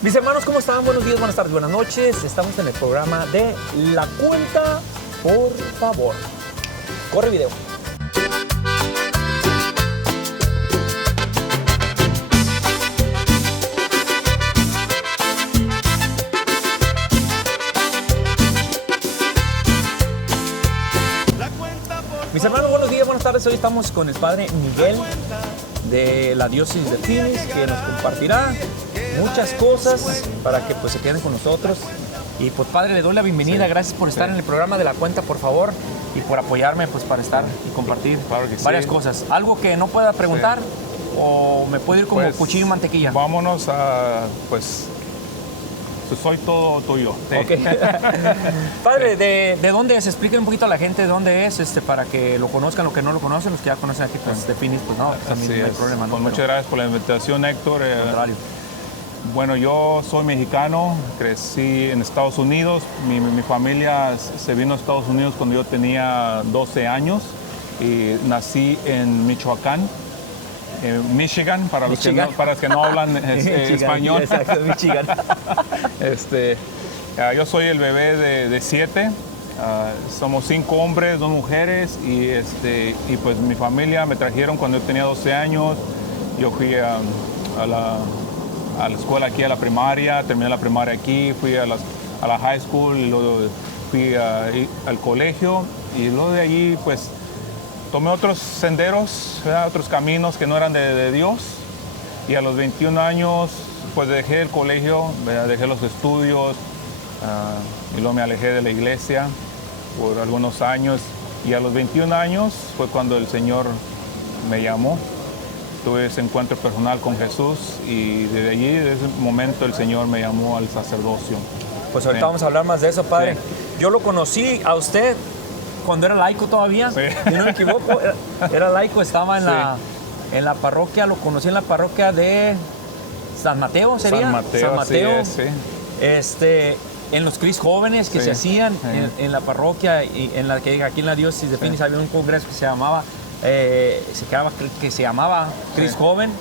Mis hermanos, ¿cómo están? Buenos días, buenas tardes, buenas noches. Estamos en el programa de La Cuenta, por favor. Corre video. Mis hermanos, buenos días, buenas tardes. Hoy estamos con el Padre Miguel de la Diócesis de Phoenix, que nos compartirá muchas cosas para que pues se queden con nosotros. Y pues Padre, le doy la bienvenida, gracias por estar en el programa de La Cuenta, por favor, y por apoyarme pues para estar y compartir varias cosas. ¿Algo que no pueda preguntar o me puedo ir como pues, cuchillo y mantequilla? Vámonos a, pues soy todo tuyo. Sí. Okay. Padre, ¿de dónde es? Explíqueme un poquito a la gente de dónde es, para que lo conozcan, los que no lo conocen, los que ya conocen aquí pues, de Phoenix, pues no, también no hay problema. ¿No? Pues muchas gracias por la invitación, Héctor. Contrario. Bueno, yo soy mexicano, crecí en Estados Unidos. Mi familia se vino a Estados Unidos cuando yo tenía 12 años y nací en Michoacán. Michigan, para los que no hablan español. Exacto, Michigan. Yo soy el bebé de 7. Somos 5 hombres, 2 mujeres y pues mi familia me trajeron cuando yo tenía 12 años. Yo fui a la escuela aquí, a la primaria, terminé la primaria aquí, fui a la high school, y luego fui al colegio y luego de allí pues tomé otros senderos, otros caminos que no eran de Dios, y a los 21 años pues dejé el colegio, dejé los estudios y luego me alejé de la iglesia por algunos años, y a los 21 años fue cuando el Señor me llamó. Tuve ese encuentro personal con Jesús y desde allí, desde ese momento, el Señor me llamó al sacerdocio. Pues ahorita vamos a hablar más de eso, Padre. Sí. Yo lo conocí a usted cuando era laico todavía, si no me equivoco, era laico, estaba en la parroquia, lo conocí en la parroquia de San Mateo, ¿sería? San Mateo. Sí. En los Cris jóvenes que se hacían en la parroquia, y en la que aquí en la diócesis de Phoenix había un congreso que se llamaba Cris Joven,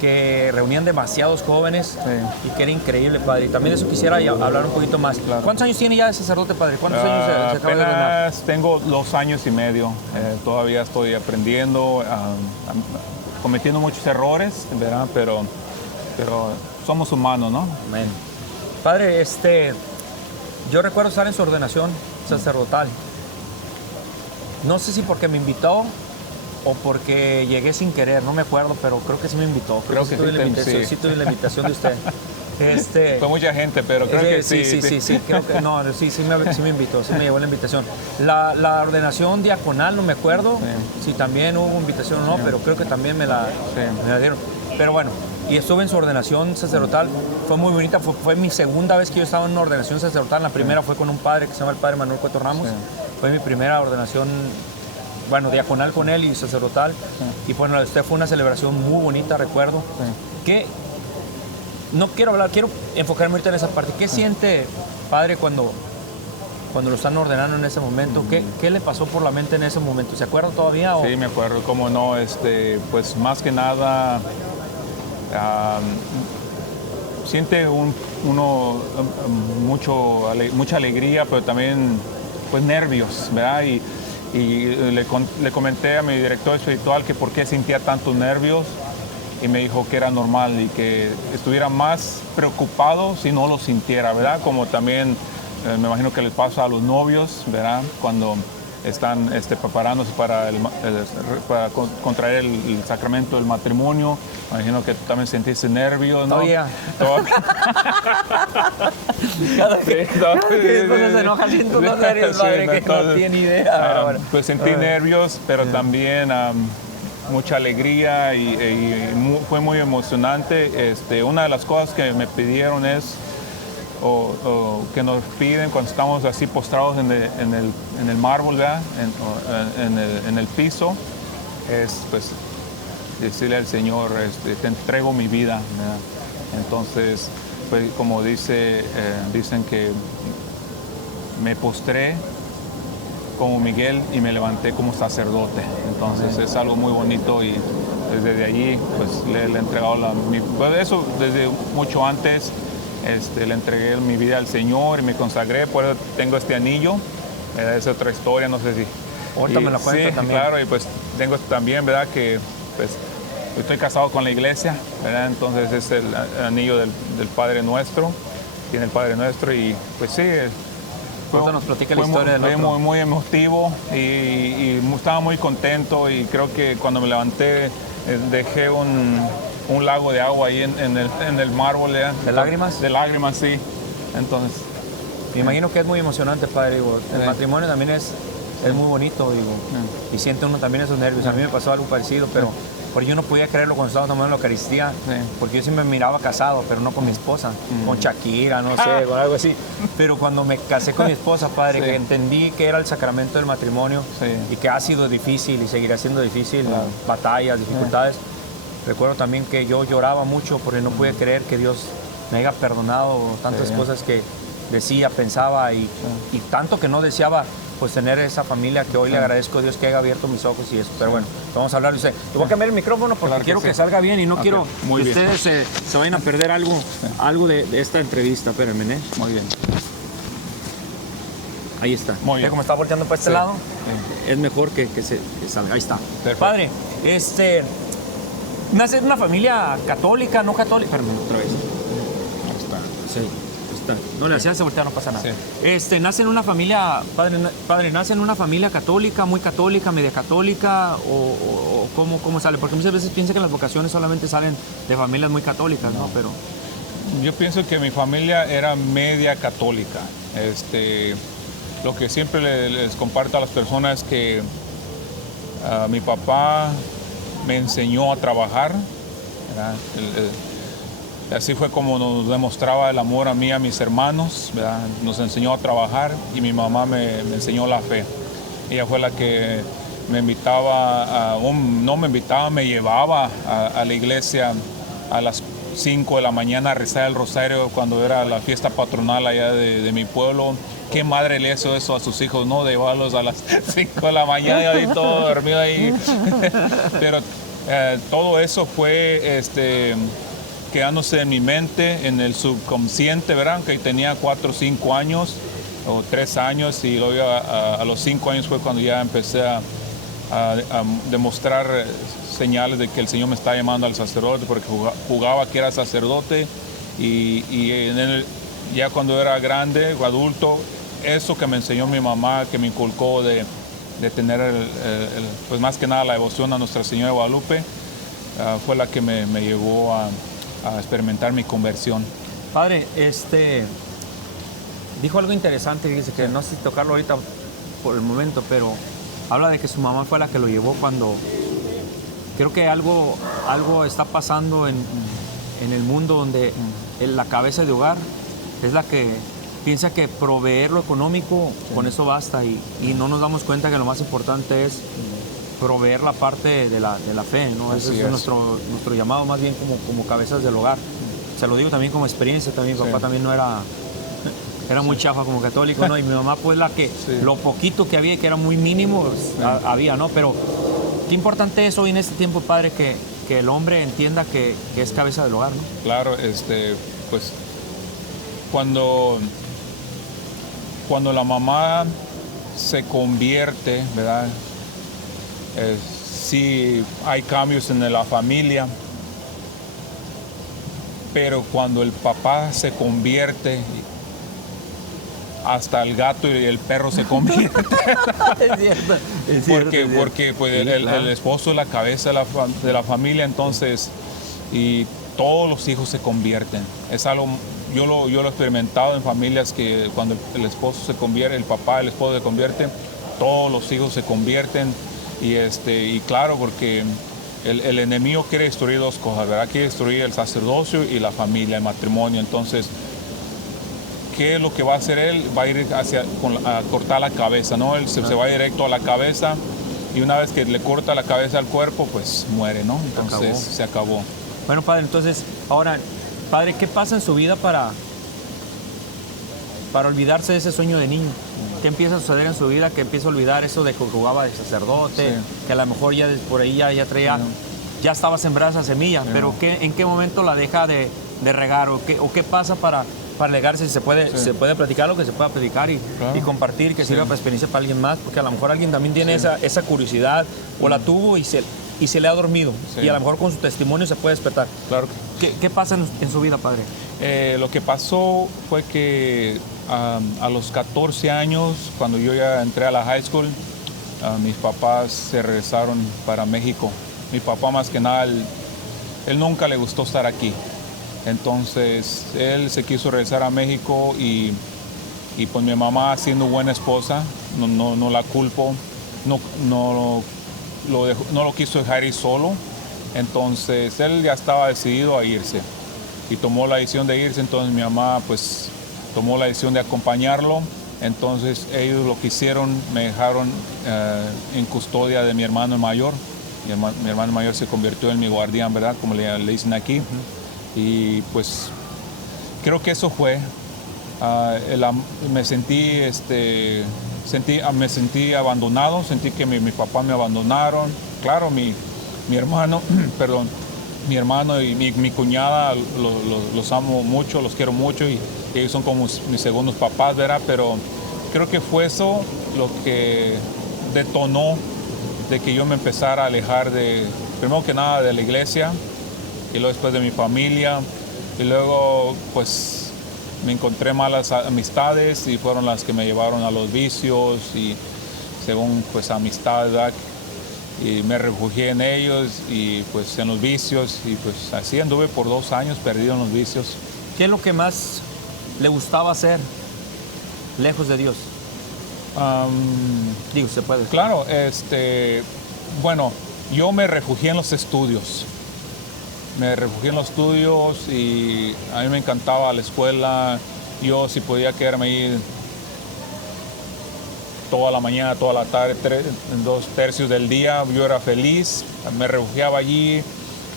que reunían demasiados jóvenes y que era increíble, Padre. Y también de eso quisiera hablar un poquito más. Claro. ¿Cuántos años tiene ya de sacerdote, Padre? ¿Cuántos años se acaba de ordenar? Tengo 2 años y medio. Todavía estoy aprendiendo, cometiendo muchos errores, ¿verdad? Pero somos humanos, ¿no? Amén. Padre, yo recuerdo estar en su ordenación sacerdotal. No sé si porque me invitó o porque llegué sin querer, no me acuerdo, pero creo que sí me invitó. Creo que sí tuve la invitación de usted. Fue mucha gente, pero creo que sí. Creo que no, sí me invitó, sí me llevó la invitación. La ordenación diaconal, no me acuerdo si también hubo invitación o no, pero creo que también me la dieron. Pero bueno, y estuve en su ordenación sacerdotal, fue muy bonita, fue mi segunda vez que yo estaba en una ordenación sacerdotal. La primera fue con un padre que se llama el Padre Manuel Cueto Ramos. Fue mi primera ordenación, diaconal con él y sacerdotal. Y bueno, usted fue una celebración muy bonita, recuerdo. Que no quiero hablar, quiero enfocarme ahorita en esa parte. ¿Qué siente, Padre, cuando lo están ordenando en ese momento? ¿Qué le pasó por la mente en ese momento? ¿Se acuerda todavía? Sí, me acuerdo, cómo no. Pues más que nada siente uno mucha alegría, pero también pues nervios, ¿verdad? Y le comenté a mi director espiritual que por qué sentía tantos nervios, y me dijo que era normal y que estuviera más preocupado si no lo sintiera, ¿verdad? Como también me imagino que les pasa a los novios, ¿verdad? Cuando están preparándose para contraer el sacramento del matrimonio. Me imagino que tú también sentiste nervios, ¿no? Cada que se enoja siento los nervios, Padre, que no tiene idea. Pues sentí nervios, pero también mucha alegría y fue muy emocionante. Una de las cosas que me pidieron es, o que nos piden cuando estamos así postrados en el mármol, ¿verdad? En el piso, es pues decirle al Señor, te entrego mi vida, ¿verdad? Entonces, pues como dicen que me postré como Miguel y me levanté como sacerdote. Entonces es algo muy bonito y desde allí pues le he entregado eso desde mucho antes. le entregué mi vida al Señor y me consagré, por eso tengo este anillo. Es otra historia, no sé si... Ahorita me la cuenta sí, también. Claro, y pues tengo también, ¿verdad? Que pues estoy casado con la iglesia, ¿verdad? Entonces es el anillo del Padre Nuestro, tiene el Padre Nuestro y pues sí. Nos platica la historia del otro. Muy emotivo y estaba muy contento y creo que cuando me levanté dejé un lago de agua ahí en el mármol. ¿De lágrimas? De lágrimas, sí. Entonces... Me imagino que es muy emocionante, padre. Digo, el matrimonio también es muy bonito, digo, y siente uno también esos nervios. A mí me pasó algo parecido, pero yo no podía creerlo cuando estaba tomando la Eucaristía, porque yo siempre me miraba casado, pero no con mi esposa, con Shakira, no sé, con algo así. Pero cuando me casé con mi esposa, padre, que entendí que era el sacramento del matrimonio y que ha sido difícil y seguirá siendo difícil, batallas, dificultades. Recuerdo también que yo lloraba mucho porque no podía creer que Dios me haya perdonado tantas cosas que decía, pensaba y tanto que no deseaba pues tener esa familia que hoy le agradezco a Dios que haya abierto mis ojos y eso. Pero bueno, vamos a hablar de usted. Te voy a cambiar el micrófono porque quiero que salga bien y no quiero que ustedes se vayan a perder algo de esta entrevista. Espérenme, ¿eh? Muy bien. Ahí está. Muy bien. Como está volteando para este lado, es mejor que salga. Ahí está. Perfecto. Padre, nace en una familia católica, no católica. Espérame, otra vez. Ahí está. Sí. No, le hacía voltear, no pasa nada. Sí. ¿Nace en una familia, padre, nace en una familia católica, muy católica, media católica, o cómo sale? Porque muchas veces piensan que las vocaciones solamente salen de familias muy católicas, ¿no? Pero... Yo pienso que mi familia era media católica. Lo que siempre les comparto a las personas es que mi papá me enseñó a trabajar, ¿verdad? Así fue como nos demostraba el amor a mí y a mis hermanos, ¿verdad? Nos enseñó a trabajar y mi mamá me enseñó la fe. Ella fue la que me invitaba, me llevaba a la iglesia a las 5 de la mañana a rezar el rosario cuando era la fiesta patronal allá de mi pueblo. ¿Qué madre le hizo eso a sus hijos, no? De llevarlos a las 5 de la mañana y todo dormido ahí. Pero todo eso fue... quedándose en mi mente, en el subconsciente, ¿verdad? Que tenía 4 o 5 años o 3 años y luego a los 5 años fue cuando ya empecé a demostrar señales de que el Señor me está llamando al sacerdote porque jugaba que era sacerdote y ya cuando era grande o adulto, eso que me enseñó mi mamá, que me inculcó de tener pues más que nada la devoción a Nuestra Señora de Guadalupe, fue la que me llevó a experimentar mi conversión. Padre, dijo algo interesante, dice que no sé si tocarlo ahorita por el momento, pero habla de que su mamá fue la que lo llevó cuando... Creo que algo está pasando en el mundo donde la cabeza de hogar es la que piensa que proveer lo económico, con eso basta y no nos damos cuenta que lo más importante es proveer la parte de la fe, ¿no? Ese es nuestro llamado más bien como cabezas del hogar. Se lo digo también como experiencia, también mi papá también no era muy chafa como católico, ¿no? Y mi mamá pues la que lo poquito que había, que era muy mínimo, había, ¿no? Pero qué importante es hoy en este tiempo, padre, que el hombre entienda que es cabeza del hogar, ¿no? Claro, pues cuando la mamá se convierte, ¿verdad? Sí hay cambios en la familia, pero cuando el papá se convierte, hasta el gato y el perro se convierten. Es cierto. Porque pues, el esposo es la cabeza de la familia, entonces, y todos los hijos se convierten. Es algo, yo lo he experimentado en familias que cuando el esposo se convierte, el papá, el esposo se convierte, todos los hijos se convierten. Y claro, porque el enemigo quiere destruir 2 cosas, ¿verdad? Quiere destruir el sacerdocio y la familia, el matrimonio. Entonces, ¿qué es lo que va a hacer él? Va a ir a cortar la cabeza, ¿no? Él se va directo a la cabeza y una vez que le corta la cabeza al cuerpo, pues muere, ¿no? Entonces, se acabó. Bueno, padre, entonces, ahora, padre, ¿qué pasa en su vida para olvidarse de ese sueño de niño? ¿Qué empieza a suceder en su vida? Que empieza a olvidar eso de que jugaba de sacerdote, que a lo mejor ya por ahí ya traía, ya estaba sembrada esa semilla, pero ¿en qué momento la deja de de regar? ¿O qué pasa para legarse? Si se puede platicar lo que se pueda platicar y compartir, que sirva para experiencia para alguien más, porque a lo mejor alguien también tiene esa curiosidad o la tuvo y se le ha dormido. Y a lo mejor con su testimonio se puede despertar. Claro. ¿Qué pasa en su vida, padre? Lo que pasó fue que a los 14 años, cuando yo ya entré a la high school, mis papás se regresaron para México. Mi papá, más que nada, él nunca le gustó estar aquí. Entonces, él se quiso regresar a México y pues mi mamá, siendo buena esposa, no la culpo, no lo quiso dejar ir solo. Entonces, él ya estaba decidido a irse y tomó la decisión de irse. Entonces, mi mamá, pues, tomó la decisión de acompañarlo. Entonces, ellos lo que hicieron, me dejaron en custodia de mi hermano mayor. Mi hermano mayor se convirtió en mi guardián, ¿verdad? Como le dicen aquí. Y pues creo que eso fue. Me sentí abandonado, sentí que mi papá me abandonaron. Claro, mi hermano, perdón, mi hermano y mi cuñada los amo mucho, los quiero mucho y ellos son como mis segundos papás, ¿verdad? Pero creo que fue eso lo que detonó de que yo me empezara a alejar primero que nada de la iglesia y luego después de mi familia y luego pues me encontré malas amistades y fueron las que me llevaron a los vicios y según pues amistad, ¿verdad? Y me refugié en ellos y pues en los vicios y pues así anduve por 2 años perdido en los vicios. ¿Qué es lo que más le gustaba hacer lejos de Dios? Digo, se puede. Claro, bueno, yo me refugié en los estudios. Me refugié en los estudios y a mí me encantaba la escuela. Yo si podía quedarme ahí toda la mañana, toda la tarde, 2/3 del día, yo era feliz. Me refugiaba allí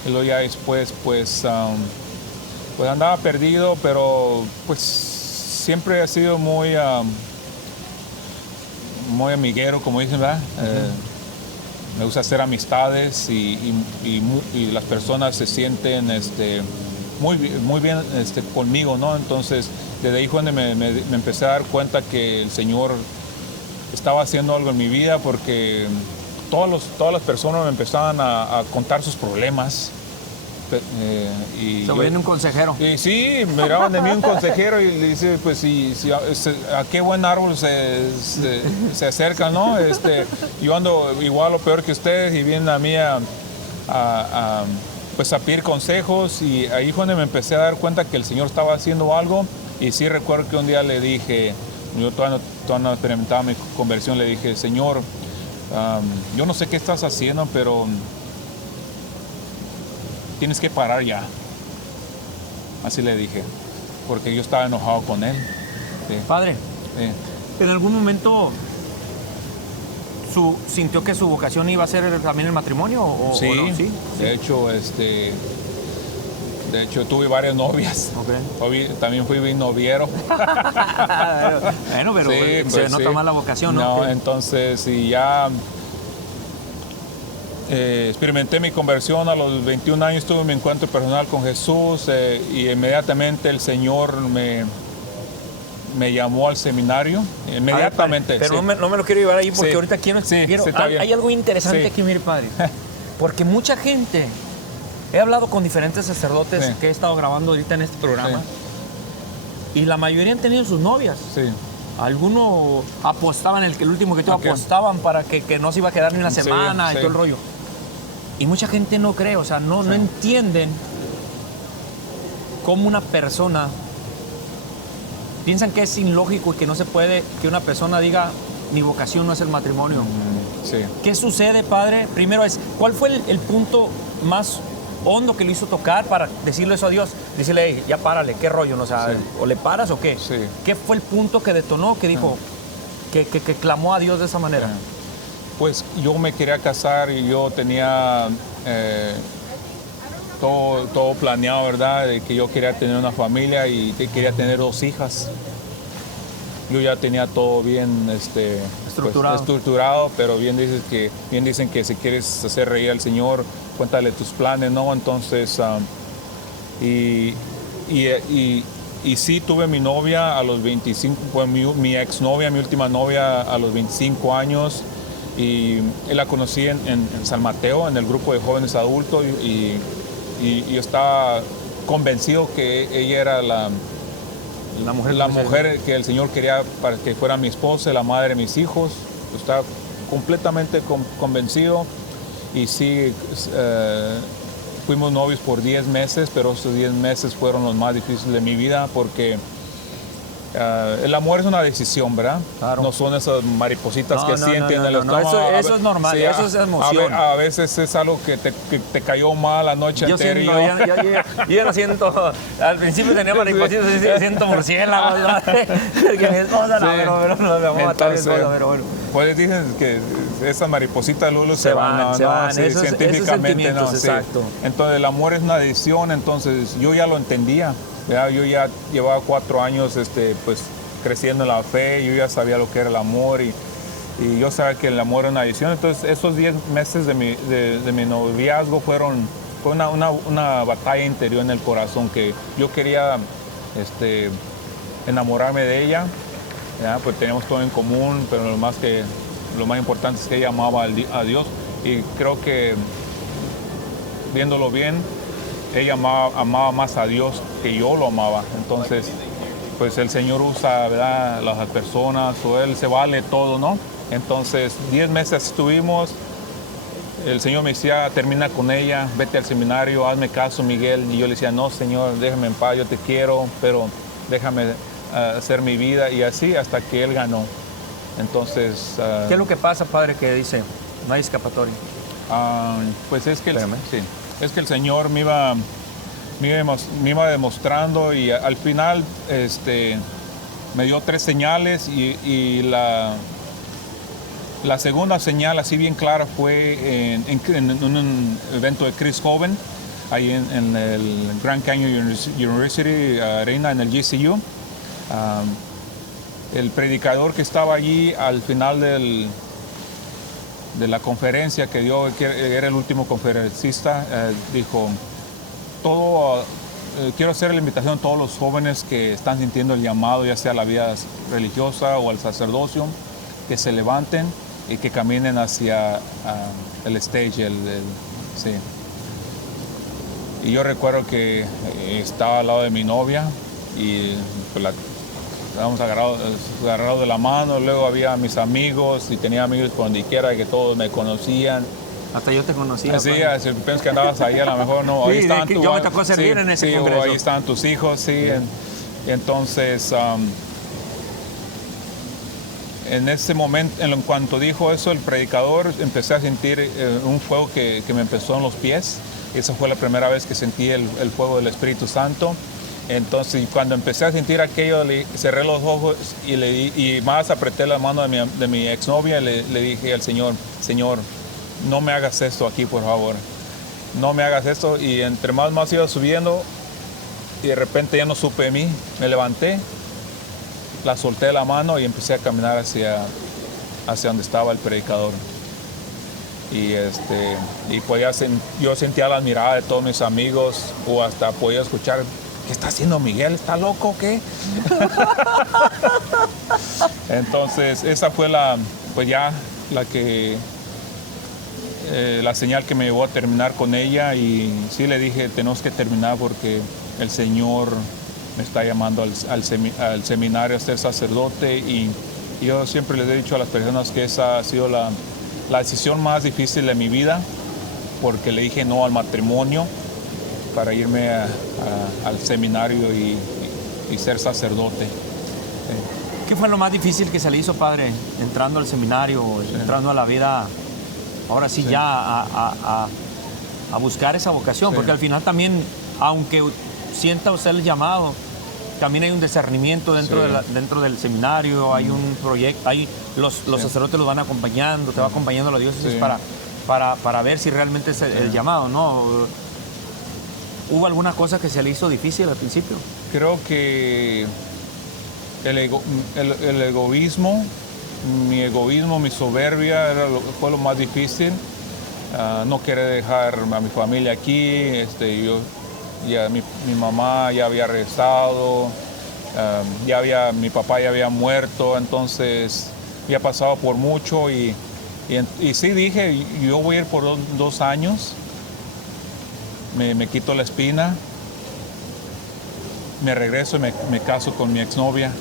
y luego ya después pues andaba perdido, pero pues siempre he sido muy amiguero, como dicen, ¿verdad? Me gusta hacer amistades y las personas se sienten muy bien conmigo, ¿no? Entonces, desde ahí fue donde me empecé a dar cuenta que el Señor estaba haciendo algo en mi vida porque todas las personas me empezaban a contar sus problemas. Se viene un consejero. Y sí, miraban de mí un consejero y le dice, pues a qué buen árbol se acerca, ¿no? Yo ando igual o peor que ustedes y vienen a mí pues a pedir consejos y ahí fue donde me empecé a dar cuenta que el Señor estaba haciendo algo y sí recuerdo que un día le dije, yo todavía no experimentaba mi conversión, le dije, Señor, yo no sé qué estás haciendo, pero tienes que parar ya. Así le dije, porque yo estaba enojado con él. Sí. Padre, ¿en algún momento sintió que su vocación iba a ser también el matrimonio? Sí, ¿o no? ¿Sí? De hecho tuve varias novias. Okay. También fui bien noviero. Bueno, pero sí, se nota más la vocación, ¿no? No, entonces, y ya experimenté mi conversión a los 21 años, tuve mi encuentro personal con Jesús y inmediatamente el Señor me llamó al seminario, inmediatamente. Pero sí. no me lo quiero llevar ahí porque ahorita quiero hay algo interesante aquí, mire, padre. Porque mucha gente, he hablado con diferentes sacerdotes que he estado grabando ahorita en este programa y la mayoría han tenido sus novias. Sí. Algunos apostaban, el último que tuvo, apostaban para que no se iba a quedar ni una semana y todo el rollo. Y mucha gente no cree, o sea, no entienden cómo una persona, piensan que es ilógico y que no se puede que una persona diga, mi vocación no es el matrimonio. Sí. ¿Qué sucede, padre? Primero ¿cuál fue el punto más hondo que le hizo tocar para decirle eso a Dios? Decirle, hey, ya párale, ¿qué rollo? ¿No? O sea, ¿o le paras o qué? Sí. ¿Qué fue el punto que detonó, que dijo, que clamó a Dios de esa manera? Pues yo me quería casar y yo tenía todo planeado, ¿verdad? De que yo quería tener una familia y quería tener 2 hijas. Yo ya tenía todo bien estructurado, pero bien dicen que si quieres hacer reír al Señor, cuéntale tus planes, ¿no? Entonces, y y sí tuve mi novia a los 25, pues mi exnovia, mi última novia a los 25 años. Y la conocí en San Mateo, en el grupo de jóvenes adultos. Y yo estaba convencido que ella era la mujer que el Señor quería para que fuera mi esposa, la madre de mis hijos. Yo estaba completamente convencido. Y sí, fuimos novios por 10 meses, pero esos 10 meses fueron los más difíciles de mi vida porque el amor es una decisión, ¿verdad? Claro. No son esas maripositas que sienten en el estómago. Eso es normal, sí, eso es emoción. A veces es algo que te cayó mal la noche anterior. Yo lo siento. Al principio tenía maripositas, siento murciélagos. Que mi esposa pero no me vamos a matar mi esposa, pero bueno. Pues dicen que esas maripositas luego se van. Se van. Sí, científicamente no. Exacto. Sí. Entonces el amor es una decisión, entonces yo ya lo entendía. ¿Verdad? Yo ya llevaba 4 años pues, creciendo en la fe, yo ya sabía lo que era el amor y yo sabía que el amor era una decisión. Entonces esos 10 meses de mi noviazgo fue una batalla interior en el corazón que yo quería enamorarme de ella. ¿Ya? Pues teníamos todo en común, pero lo más importante es que ella amaba a Dios y creo que viéndolo bien, ella amaba más a Dios que yo lo amaba. Entonces, pues el Señor usa, ¿verdad?, las personas, o Él se vale todo, ¿no? Entonces, 10 meses estuvimos. El Señor me decía, termina con ella, vete al seminario, hazme caso, Miguel. Y yo le decía, no, Señor, déjame en paz, yo te quiero, pero déjame hacer mi vida. Y así hasta que Él ganó. Entonces... ¿Qué es lo que pasa, padre, que dice, no hay escapatoria? Pues es que... Es que el Señor me iba demostrando y al final me dio 3 señales y la segunda señal así bien clara fue en un evento de Chris Hoven ahí en el Grand Canyon University Arena en el GCU. El predicador que estaba allí al final de la conferencia que dio, que era el último conferencista, dijo, quiero hacer la invitación a todos los jóvenes que están sintiendo el llamado, ya sea a la vida religiosa o al sacerdocio, que se levanten y que caminen hacia el stage. Sí. Y yo recuerdo que estaba al lado de mi novia y pues, estábamos agarrados de la mano, luego había mis amigos y tenía amigos por donde quiera que todos me conocían. Hasta yo te conocía. Sí, si piensas que andabas ahí, a lo mejor no. Ahí estaban yo me tocó servir en ese congreso. Ahí estaban tus hijos, sí. Entonces, en ese momento, en cuanto dijo eso el predicador, empecé a sentir un fuego que me empezó en los pies. Esa fue la primera vez que sentí el fuego del Espíritu Santo. Entonces, cuando empecé a sentir aquello, cerré los ojos y más apreté la mano de mi exnovia y le dije al Señor, Señor, no me hagas esto aquí, por favor. No me hagas esto. Y entre más iba subiendo y de repente ya no supe de mí. Me levanté, la solté de la mano y empecé a caminar hacia donde estaba el predicador. Y yo sentía la mirada de todos mis amigos o hasta podía escuchar, ¿qué está haciendo Miguel? ¿Está loco o qué? Entonces, esa fue la señal que me llevó a terminar con ella y sí le dije, tenemos que terminar porque el Señor me está llamando al seminario a ser sacerdote y yo siempre les he dicho a las personas que esa ha sido la decisión más difícil de mi vida porque le dije no al matrimonio para irme al seminario y ser sacerdote. ¿Qué fue lo más difícil que se le hizo, padre, entrando al seminario, entrando a la vida, ahora sí. Ya a buscar esa vocación? Sí. Porque al final también, aunque sienta usted el llamado, también hay un discernimiento dentro del seminario, hay un proyecto, los sacerdotes los van acompañando, te va acompañando la diócesis para ver si realmente es el llamado, ¿no? ¿Hubo alguna cosa que se le hizo difícil al principio? Creo que el egoísmo, mi soberbia fue lo más difícil. No querer dejar a mi familia aquí. ya mi mamá ya había regresado, mi papá ya había muerto, entonces ya pasaba por mucho y sí dije, yo voy a ir por 2 años, me quito la espina, me regreso y me caso con mi exnovia.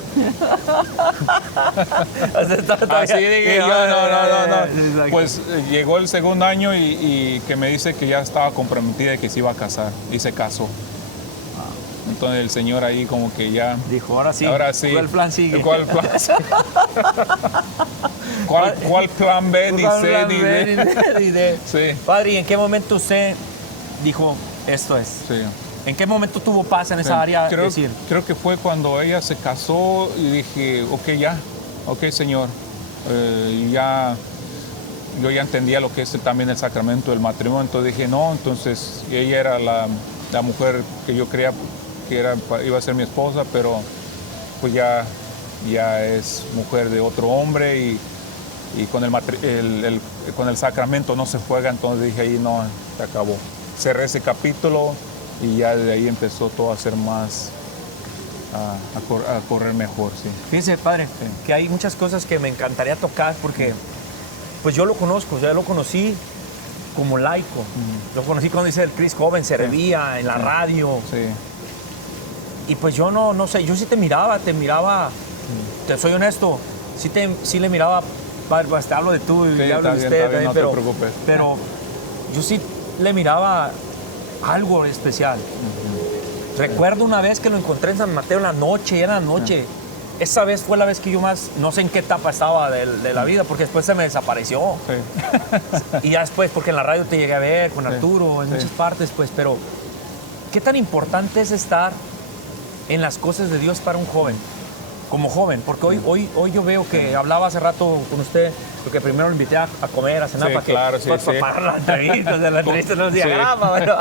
Así dije yo, no. Pues llegó el segundo año y que me dice que ya estaba comprometida y que se iba a casar y se casó. Entonces el señor ahí como que ya dijo, ahora sí. ¿Cuál plan sigue? ¿Cuál plan sigue? ¿Cuál plan B? Ni C, ni D. Sí. Padre, ¿y en qué momento usted dijo, esto es? Sí. ¿En qué momento tuvo paz en esa área? Creo que fue cuando ella se casó y dije, ok, Señor, yo ya entendía lo que es también el sacramento del matrimonio, entonces dije, no, entonces ella era la mujer que yo creía que iba a ser mi esposa, pero pues ya es mujer de otro hombre y con el sacramento no se juega, entonces dije ahí no, se acabó. Cerré ese capítulo y ya de ahí empezó todo a ser más, a correr mejor, sí. Fíjese, padre, sí, que hay muchas cosas que me encantaría tocar porque pues yo lo conozco, ya lo conocí como laico. Lo conocí cuando hice el Cris Joven, servía en la radio. Sí. Y pues yo no sé, yo sí te miraba, te soy honesto, sí le miraba, padre, pues te hablo de tú y sí, hablo de usted también, no te preocupes. Pero yo sí le miraba algo especial. Recuerdo una vez que lo encontré en San Mateo en la noche, era la noche. Esa vez fue la vez que yo más, no sé en qué etapa estaba de la vida, porque después se me desapareció. Sí. Y ya después, porque en la radio te llegué a ver con Arturo, en muchas partes, pues, pero ¿qué tan importante es estar en las cosas de Dios para un joven? Como joven, porque hoy yo veo que hablaba hace rato con usted, porque primero lo invité a comer, a cenar, para parar la entrevista, de la entrevista no diagrama. Bueno.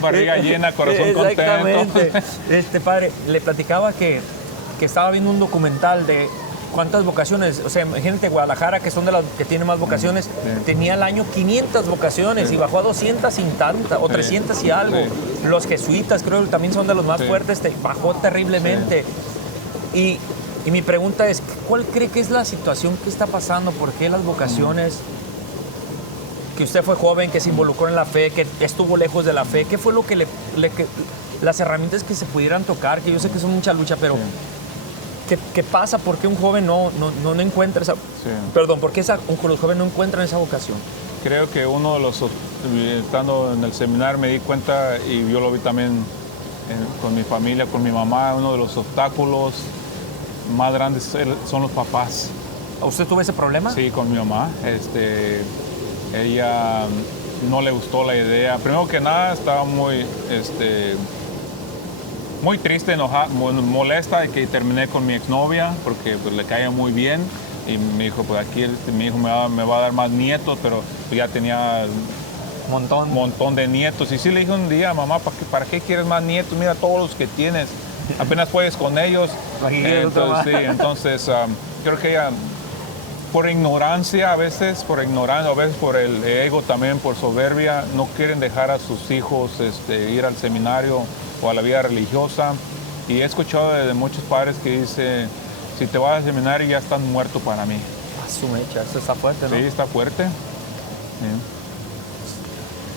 Barriga llena, corazón exactamente. contento. Padre, le platicaba que estaba viendo un documental de cuántas vocaciones, o sea, imagínate Guadalajara, que son de las que tiene más vocaciones, tenía al año 500 vocaciones y bajó a 200 sin tanta, o 300 y algo. Los jesuitas creo que también son de los más fuertes, bajó terriblemente. Y mi pregunta es, ¿cuál cree que es la situación que está pasando? ¿Por qué las vocaciones? Que usted fue joven, que se involucró en la fe, que estuvo lejos de la fe, ¿qué fue lo que las herramientas que se pudieran tocar? Que yo sé que es mucha lucha, pero ¿qué pasa? ¿Por qué un joven no encuentra esa... Perdón, ¿por qué los jóvenes no encuentran esa vocación? Creo que uno de los... Estando en el seminario me di cuenta, y yo lo vi también con mi familia, con mi mamá, uno de los obstáculos más grandes son los papás. ¿Usted tuvo ese problema? Sí, con mi mamá. Ella no le gustó la idea. Primero que nada, estaba muy triste, enojada, molesta de que terminé con mi exnovia porque pues, le caía muy bien. Y me dijo, pues aquí mi hijo me va a dar más nietos, pero pues, ya tenía un montón de nietos. Y sí le dije un día, mamá, ¿para qué quieres más nietos? Mira todos los que tienes. Apenas puedes con ellos. Entonces creo que ella, por ignorancia a veces, por el ego también, por soberbia, no quieren dejar a sus hijos ir al seminario o a la vida religiosa. Y he escuchado de muchos padres que dicen, si te vas al seminario ya estás muerto para mí. Su mecha, eso está fuerte, ¿no? Sí, está fuerte.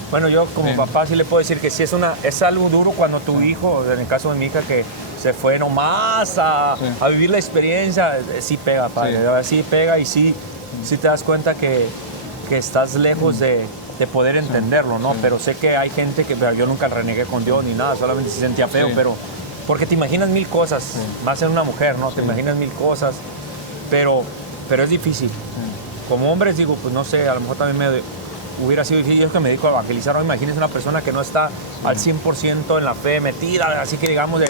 Bueno, yo como papá sí le puedo decir que sí es algo duro cuando tu hijo, en el caso de mi hija, que se fue nomás a vivir la experiencia, sí pega, padre. Sí pega y sí te das cuenta que estás lejos de poder entenderlo, ¿no? Pero sé que hay gente que yo nunca renegué con Dios ni nada, solamente se sentía feo, pero porque te imaginas mil cosas, más en una mujer, ¿no? Te imaginas mil cosas, pero es difícil. Como hombres digo, pues no sé, a lo mejor también hubiera sido difícil. Yo que me dedico a evangelizar, ¿no? Imagínense una persona que no está al 100% en la fe, metida, así que digamos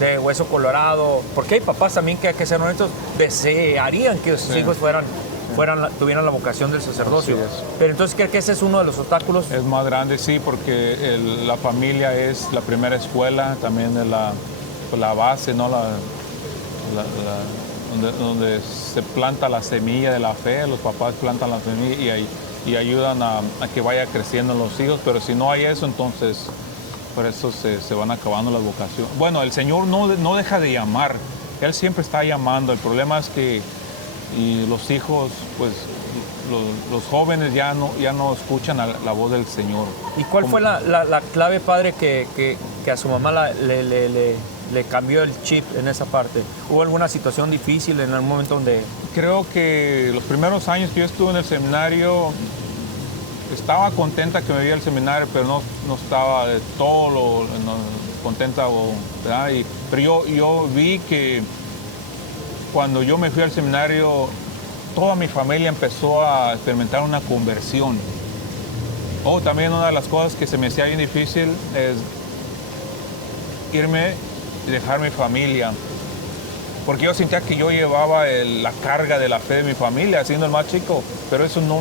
de hueso colorado, porque hay papás también que sean honestos, desearían que sus hijos tuvieran la vocación del sacerdocio. Pero entonces creo que ese es uno de los obstáculos. Es más grande, sí, porque la familia es la primera escuela, también de la base, ¿no? Donde se planta la semilla de la fe, los papás plantan la semilla y ayudan a que vaya creciendo los hijos, pero si no hay eso, entonces por eso se van acabando las vocaciones. Bueno, el Señor no deja de llamar, Él siempre está llamando. El problema es que y los hijos, pues los jóvenes ya no escuchan la voz del Señor. ¿Y cuál fue la clave, padre, que a su mamá le cambió el chip en esa parte? ¿Hubo alguna situación difícil en algún momento donde...? Creo que los primeros años que yo estuve en el seminario, estaba contenta que me veía al seminario, pero no estaba de todo contenta, ¿verdad? Pero yo vi que cuando yo me fui al seminario, toda mi familia empezó a experimentar una conversión. También una de las cosas que se me hacía bien difícil es irme y dejar mi familia. Porque yo sentía que yo llevaba la carga de la fe de mi familia, siendo el más chico, pero eso no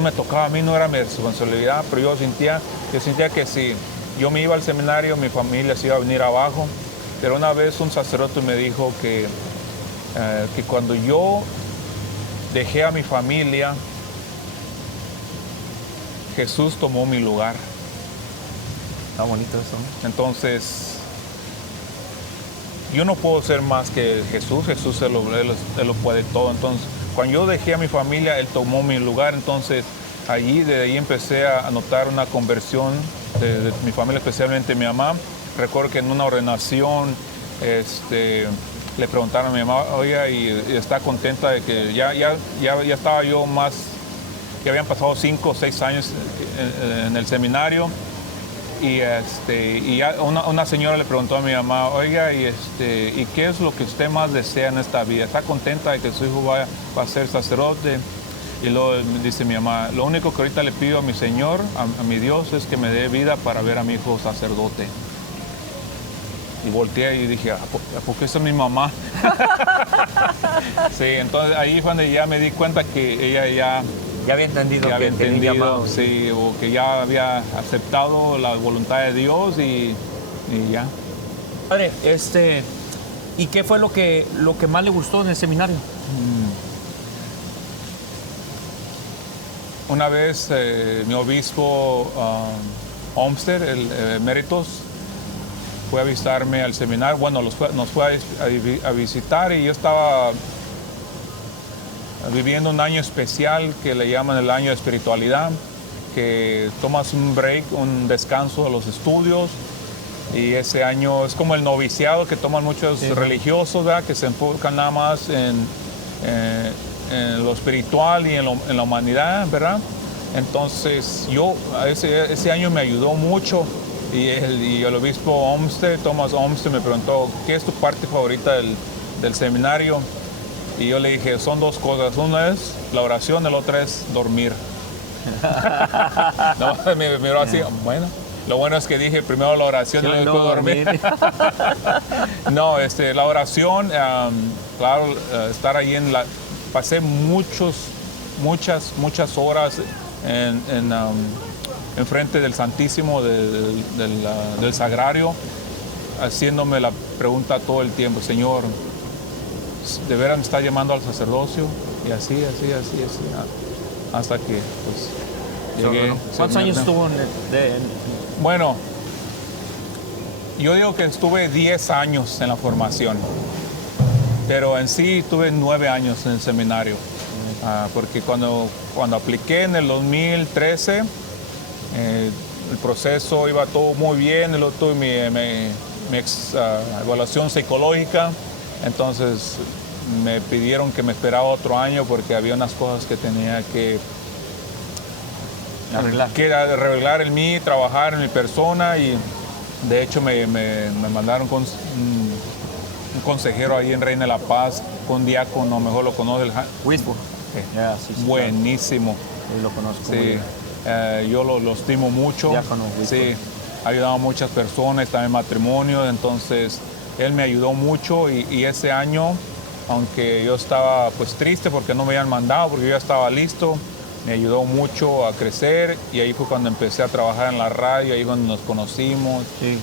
me tocaba a mí, no era mi responsabilidad, pero yo sentía que si yo me iba al seminario, mi familia se iba a venir abajo. Pero una vez un sacerdote me dijo que cuando yo dejé a mi familia, Jesús tomó mi lugar. Está bonito eso, ¿no? Entonces, yo no puedo ser más que Jesús. Jesús él lo puede todo. Entonces, cuando yo dejé a mi familia, Él tomó mi lugar. Entonces, de ahí empecé a notar una conversión de mi familia, especialmente mi mamá. Recuerdo que en una ordenación le preguntaron a mi mamá, oiga, y está contenta de que ya estaba yo más, ya habían pasado 5 o 6 años en el seminario. Y ya una señora le preguntó a mi mamá, oiga, ¿y qué es lo que usted más desea en esta vida? ¿Está contenta de que su hijo va a ser sacerdote? Y luego me dice mi mamá, lo único que ahorita le pido a mi Señor, a mi Dios, es que me dé vida para ver a mi hijo sacerdote. Y volteé y dije, ¿a por qué esa es mi mamá? Sí, entonces ahí fue donde ya me di cuenta que ella ya había entendido, sí, o que ya había aceptado la voluntad de Dios y ya. Padre, ¿y qué fue lo que más le gustó en el seminario? Una vez mi obispo Olmsted, el eméritos, fue a visitarme al seminario. Bueno, nos fue a visitar y yo estaba viviendo un año especial que le llaman el año de espiritualidad, que tomas un break, un descanso de los estudios, y ese año es como el noviciado que toman muchos religiosos, ¿verdad? Que se enfocan nada más en lo espiritual y en la humanidad, ¿verdad? Entonces ese año me ayudó mucho, y el obispo Olmsted, Thomas Olmsted, me preguntó, ¿qué es tu parte favorita del seminario? Y yo le dije, son 2 cosas. Una es la oración, la otra es dormir. No, me miró así, bueno. Lo bueno es que dije primero la oración y después dormir. No, la oración, claro, estar ahí pasé muchas horas en frente del Santísimo, del Sagrario, haciéndome la pregunta todo el tiempo, Señor, ¿de veras me está llamando al sacerdocio? Y así, hasta que pues llegué. ¿Cuántos años estuvo Bueno, yo digo que estuve 10 años en la formación, pero en sí tuve 9 años en el seminario, porque cuando apliqué en el 2013, el proceso iba todo muy bien, luego tuve mi evaluación psicológica. Entonces me pidieron que me esperaba otro año porque había unas cosas que tenía que arreglar en mí, trabajar en mi persona, y de hecho me mandaron con un consejero ahí en Reina de la Paz, con diácono, mejor lo conoce, el Wisbo. Sí, buenísimo. Sí, lo conozco. Sí, yo lo estimo mucho. Diácono Wisbo. Sí, ha ayudado a muchas personas, también en matrimonio, entonces él me ayudó mucho, y ese año, aunque yo estaba pues triste porque no me habían mandado, porque yo ya estaba listo, me ayudó mucho a crecer, y ahí fue cuando empecé a trabajar en la radio, ahí cuando nos conocimos. Sí.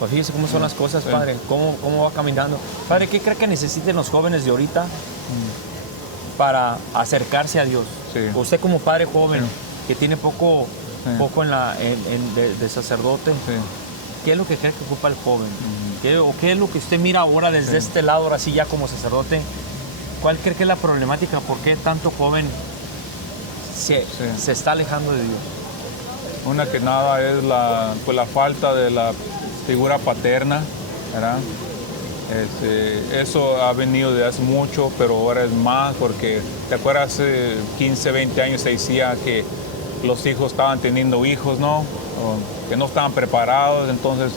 Pues fíjese cómo son las cosas, padre, cómo va caminando. Padre, ¿qué cree que necesiten los jóvenes de ahorita para acercarse a Dios? Sí. Usted como padre joven, que tiene poco poco de sacerdote. Sí. ¿Qué es lo que cree que ocupa el joven? ¿Qué es lo que usted mira ahora desde este lado, ahora sí ya como sacerdote? ¿Cuál cree que es la problemática? ¿Por qué tanto joven se está alejando de Dios? Una que nada es la falta de la figura paterna, ¿verdad? Eso ha venido de hace mucho, pero ahora es más porque, ¿te acuerdas? Hace 15, 20 años se decía que los hijos estaban teniendo hijos, ¿no? O que no estaban preparados, entonces,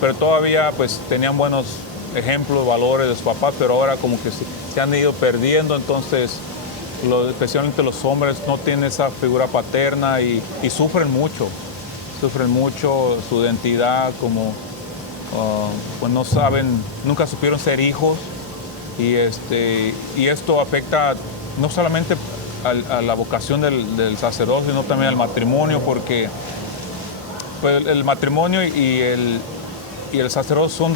pero todavía pues tenían buenos ejemplos, valores de sus papás, pero ahora como que se han ido perdiendo, entonces especialmente los hombres no tienen esa figura paterna y sufren mucho su identidad, como pues no saben, nunca supieron ser hijos y esto afecta no solamente a la vocación del sacerdocio, sino también al matrimonio, porque pues, el matrimonio y el sacerdocio son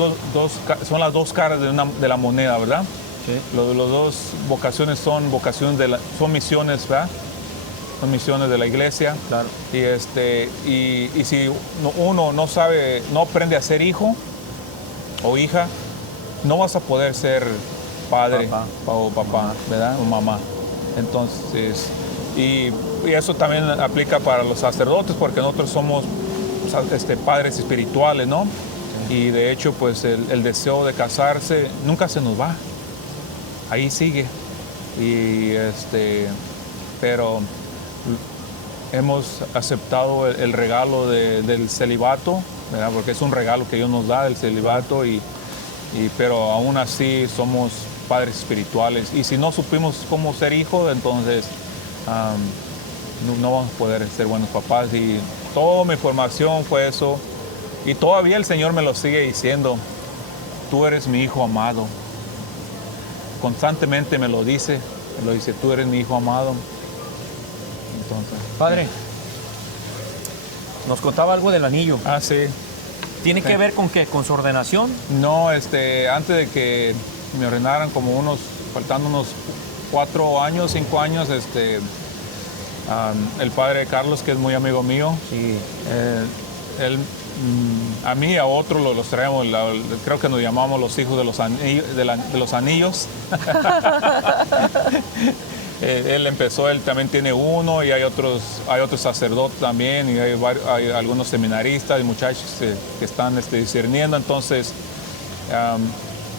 las dos caras de la moneda, ¿verdad? Sí. Las dos vocaciones son misiones, ¿verdad? Son misiones de la iglesia. Claro. Y si uno no aprende a ser hijo o hija, no vas a poder ser padre o papá, ¿verdad? O mamá. Entonces, y eso también aplica para los sacerdotes, porque nosotros somos padres espirituales, ¿no? Y de hecho, pues el deseo de casarse nunca se nos va. Ahí sigue. Pero hemos aceptado el regalo del celibato, ¿verdad? Porque es un regalo que Dios nos da, el celibato, pero aún así somos padres espirituales. Y si no supimos cómo ser hijos, entonces no vamos a poder ser buenos papás. Y toda mi formación fue eso. Y todavía el Señor me lo sigue diciendo: tú eres mi hijo amado. Constantemente me lo dice, tú eres mi hijo amado. Entonces, Padre, nos contaba algo del anillo. Ah, sí. ¿Tiene que ver con qué? ¿Con su ordenación? No, antes de que me ordenaran, faltando unos 4 años, 5 años, el padre Carlos, que es muy amigo mío, Sí. él, a mí y a otros los traemos, creo que nos llamamos los hijos de los anillos. Él empezó, él también tiene uno, y hay otros sacerdotes también, y hay algunos seminaristas y muchachos que están discerniendo. Entonces,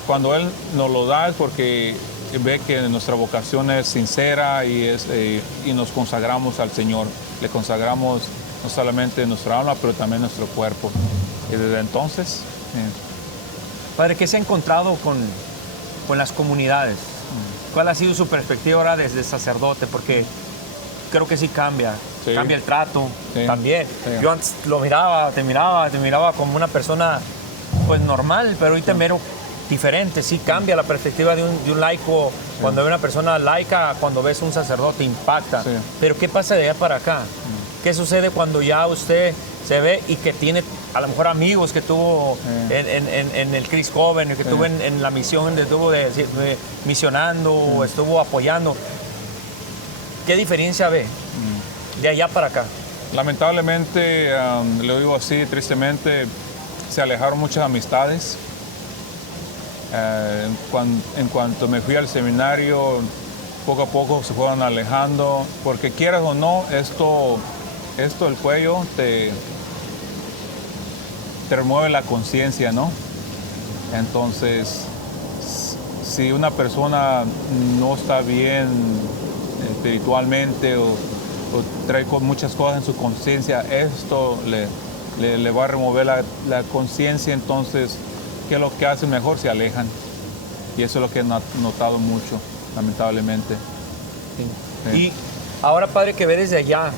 cuando él nos lo da es porque ve que nuestra vocación es sincera y nos consagramos al Señor. Le consagramos no solamente nuestra alma, pero también nuestro cuerpo. Y desde entonces... Padre, ¿qué se ha encontrado con las comunidades? ¿Cuál ha sido su perspectiva ahora desde sacerdote? Porque creo que sí cambia el trato también. Sí. Yo antes te miraba como una persona pues normal, pero hoy te miro diferente. Sí cambia la perspectiva de un laico. Cuando ve una persona laica, cuando ves un sacerdote, impacta. Sí. Pero ¿qué pasa de allá para acá? ¿Qué sucede cuando ya usted se ve y que tiene a lo mejor amigos que tuvo en el Cristo Joven, que tuvo en la misión, estuvo misionando o estuvo apoyando? ¿Qué diferencia ve de allá para acá? Lamentablemente, lo digo así, tristemente, se alejaron muchas amistades. En cuanto me fui al seminario, poco a poco se fueron alejando, porque quieras o no, esto el cuello te remueve la conciencia, ¿no? Entonces, si una persona no está bien espiritualmente o trae muchas cosas en su conciencia, esto le va a remover la conciencia. Entonces, ¿qué es lo que hacen? Mejor se alejan. Y eso es lo que he notado mucho, lamentablemente. Sí. Y ahora, padre, que ve desde allá,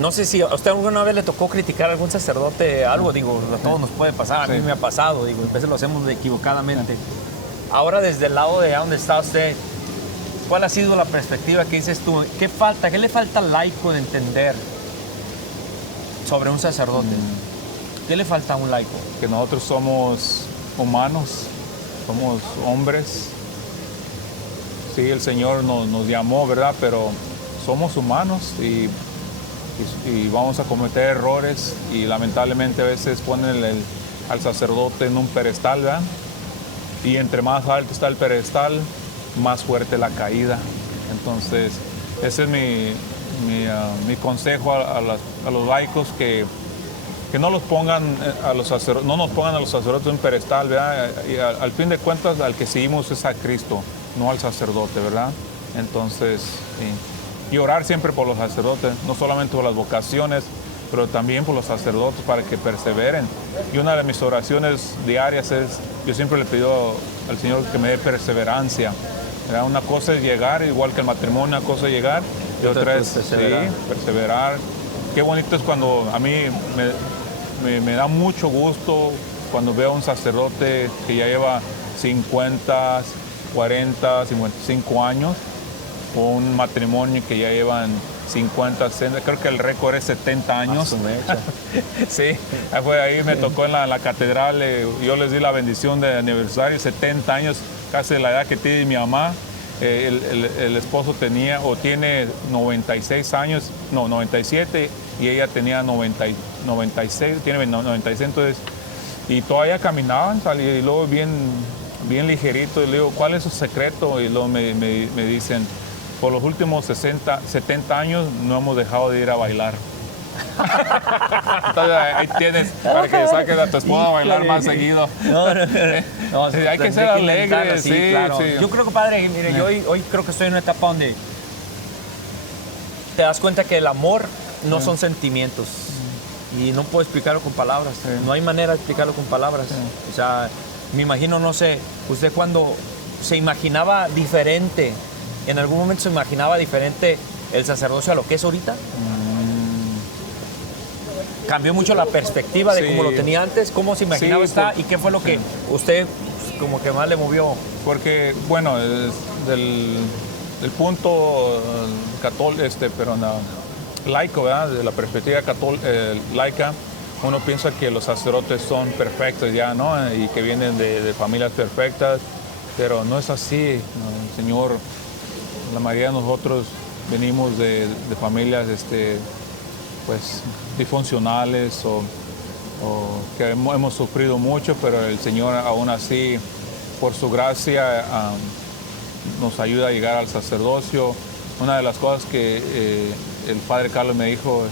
no sé si a usted alguna vez le tocó criticar a algún sacerdote algo, digo, a todos nos puede pasar, a mí me ha pasado, digo, a veces lo hacemos equivocadamente. Ahora, desde el lado de allá donde está usted, ¿cuál ha sido la perspectiva que dices tú? ¿Qué le falta al laico de entender sobre un sacerdote? ¿Qué le falta a un laico? Que nosotros somos humanos, somos hombres. Sí, el Señor nos llamó, ¿verdad? Pero somos humanos y y vamos a cometer errores y lamentablemente a veces ponen al sacerdote en un pedestal, ¿verdad? Y entre más alto está el pedestal, más fuerte la caída. Entonces, ese es mi consejo a los laicos, que no los pongan no nos pongan a los sacerdotes en un pedestal, ¿verdad? Y al fin de cuentas, al que seguimos es a Cristo, no al sacerdote, ¿verdad? Entonces, sí. Y orar siempre por los sacerdotes, no solamente por las vocaciones, pero también por los sacerdotes para que perseveren. Y una de mis oraciones diarias es, yo siempre le pido al Señor que me dé perseverancia, ¿verdad? Una cosa es llegar, igual que el matrimonio, una cosa es llegar, y otra es perseverar. Qué bonito es cuando a mí me da mucho gusto cuando veo a un sacerdote que ya lleva 50, 40, 55 años, o un matrimonio que ya llevan 50, 60, creo que el récord es 70 años. Sí, ahí me tocó en la catedral, yo les di la bendición de aniversario, 70 años, casi la edad que tiene mi mamá. El esposo tiene 96 años, no, 97, y ella tenía 96, tiene 96, entonces, y todavía caminaban, y luego bien ligerito, y le digo, ¿cuál es su secreto? Y luego me dicen, por los últimos 70 años no hemos dejado de ir a bailar. Entonces ahí tienes, para que saques a tu esposa a bailar más seguido. No, sí, hay que ser alegre, sí, claro. Sí. Yo creo que, padre, mire, yo hoy creo que estoy en una etapa donde te das cuenta que el amor no son sentimientos. Y no puedo explicarlo con palabras. No hay manera de explicarlo con palabras. O sea, me imagino, no sé, usted cuando se imaginaba diferente, en algún momento se imaginaba diferente el sacerdocio a lo que es ahorita. Cambió mucho la perspectiva de cómo lo tenía antes, cómo se imaginaba y qué fue lo que usted como que más le movió. Porque, bueno, del punto laico, ¿verdad? De la perspectiva laica, uno piensa que los sacerdotes son perfectos ya, ¿no? Y que vienen de familias perfectas, pero no es así, ¿no? El Señor, la mayoría de nosotros venimos de familias, pues, disfuncionales o que hemos sufrido mucho, pero el Señor aún así, por su gracia, nos ayuda a llegar al sacerdocio. Una de las cosas que el Padre Carlos me dijo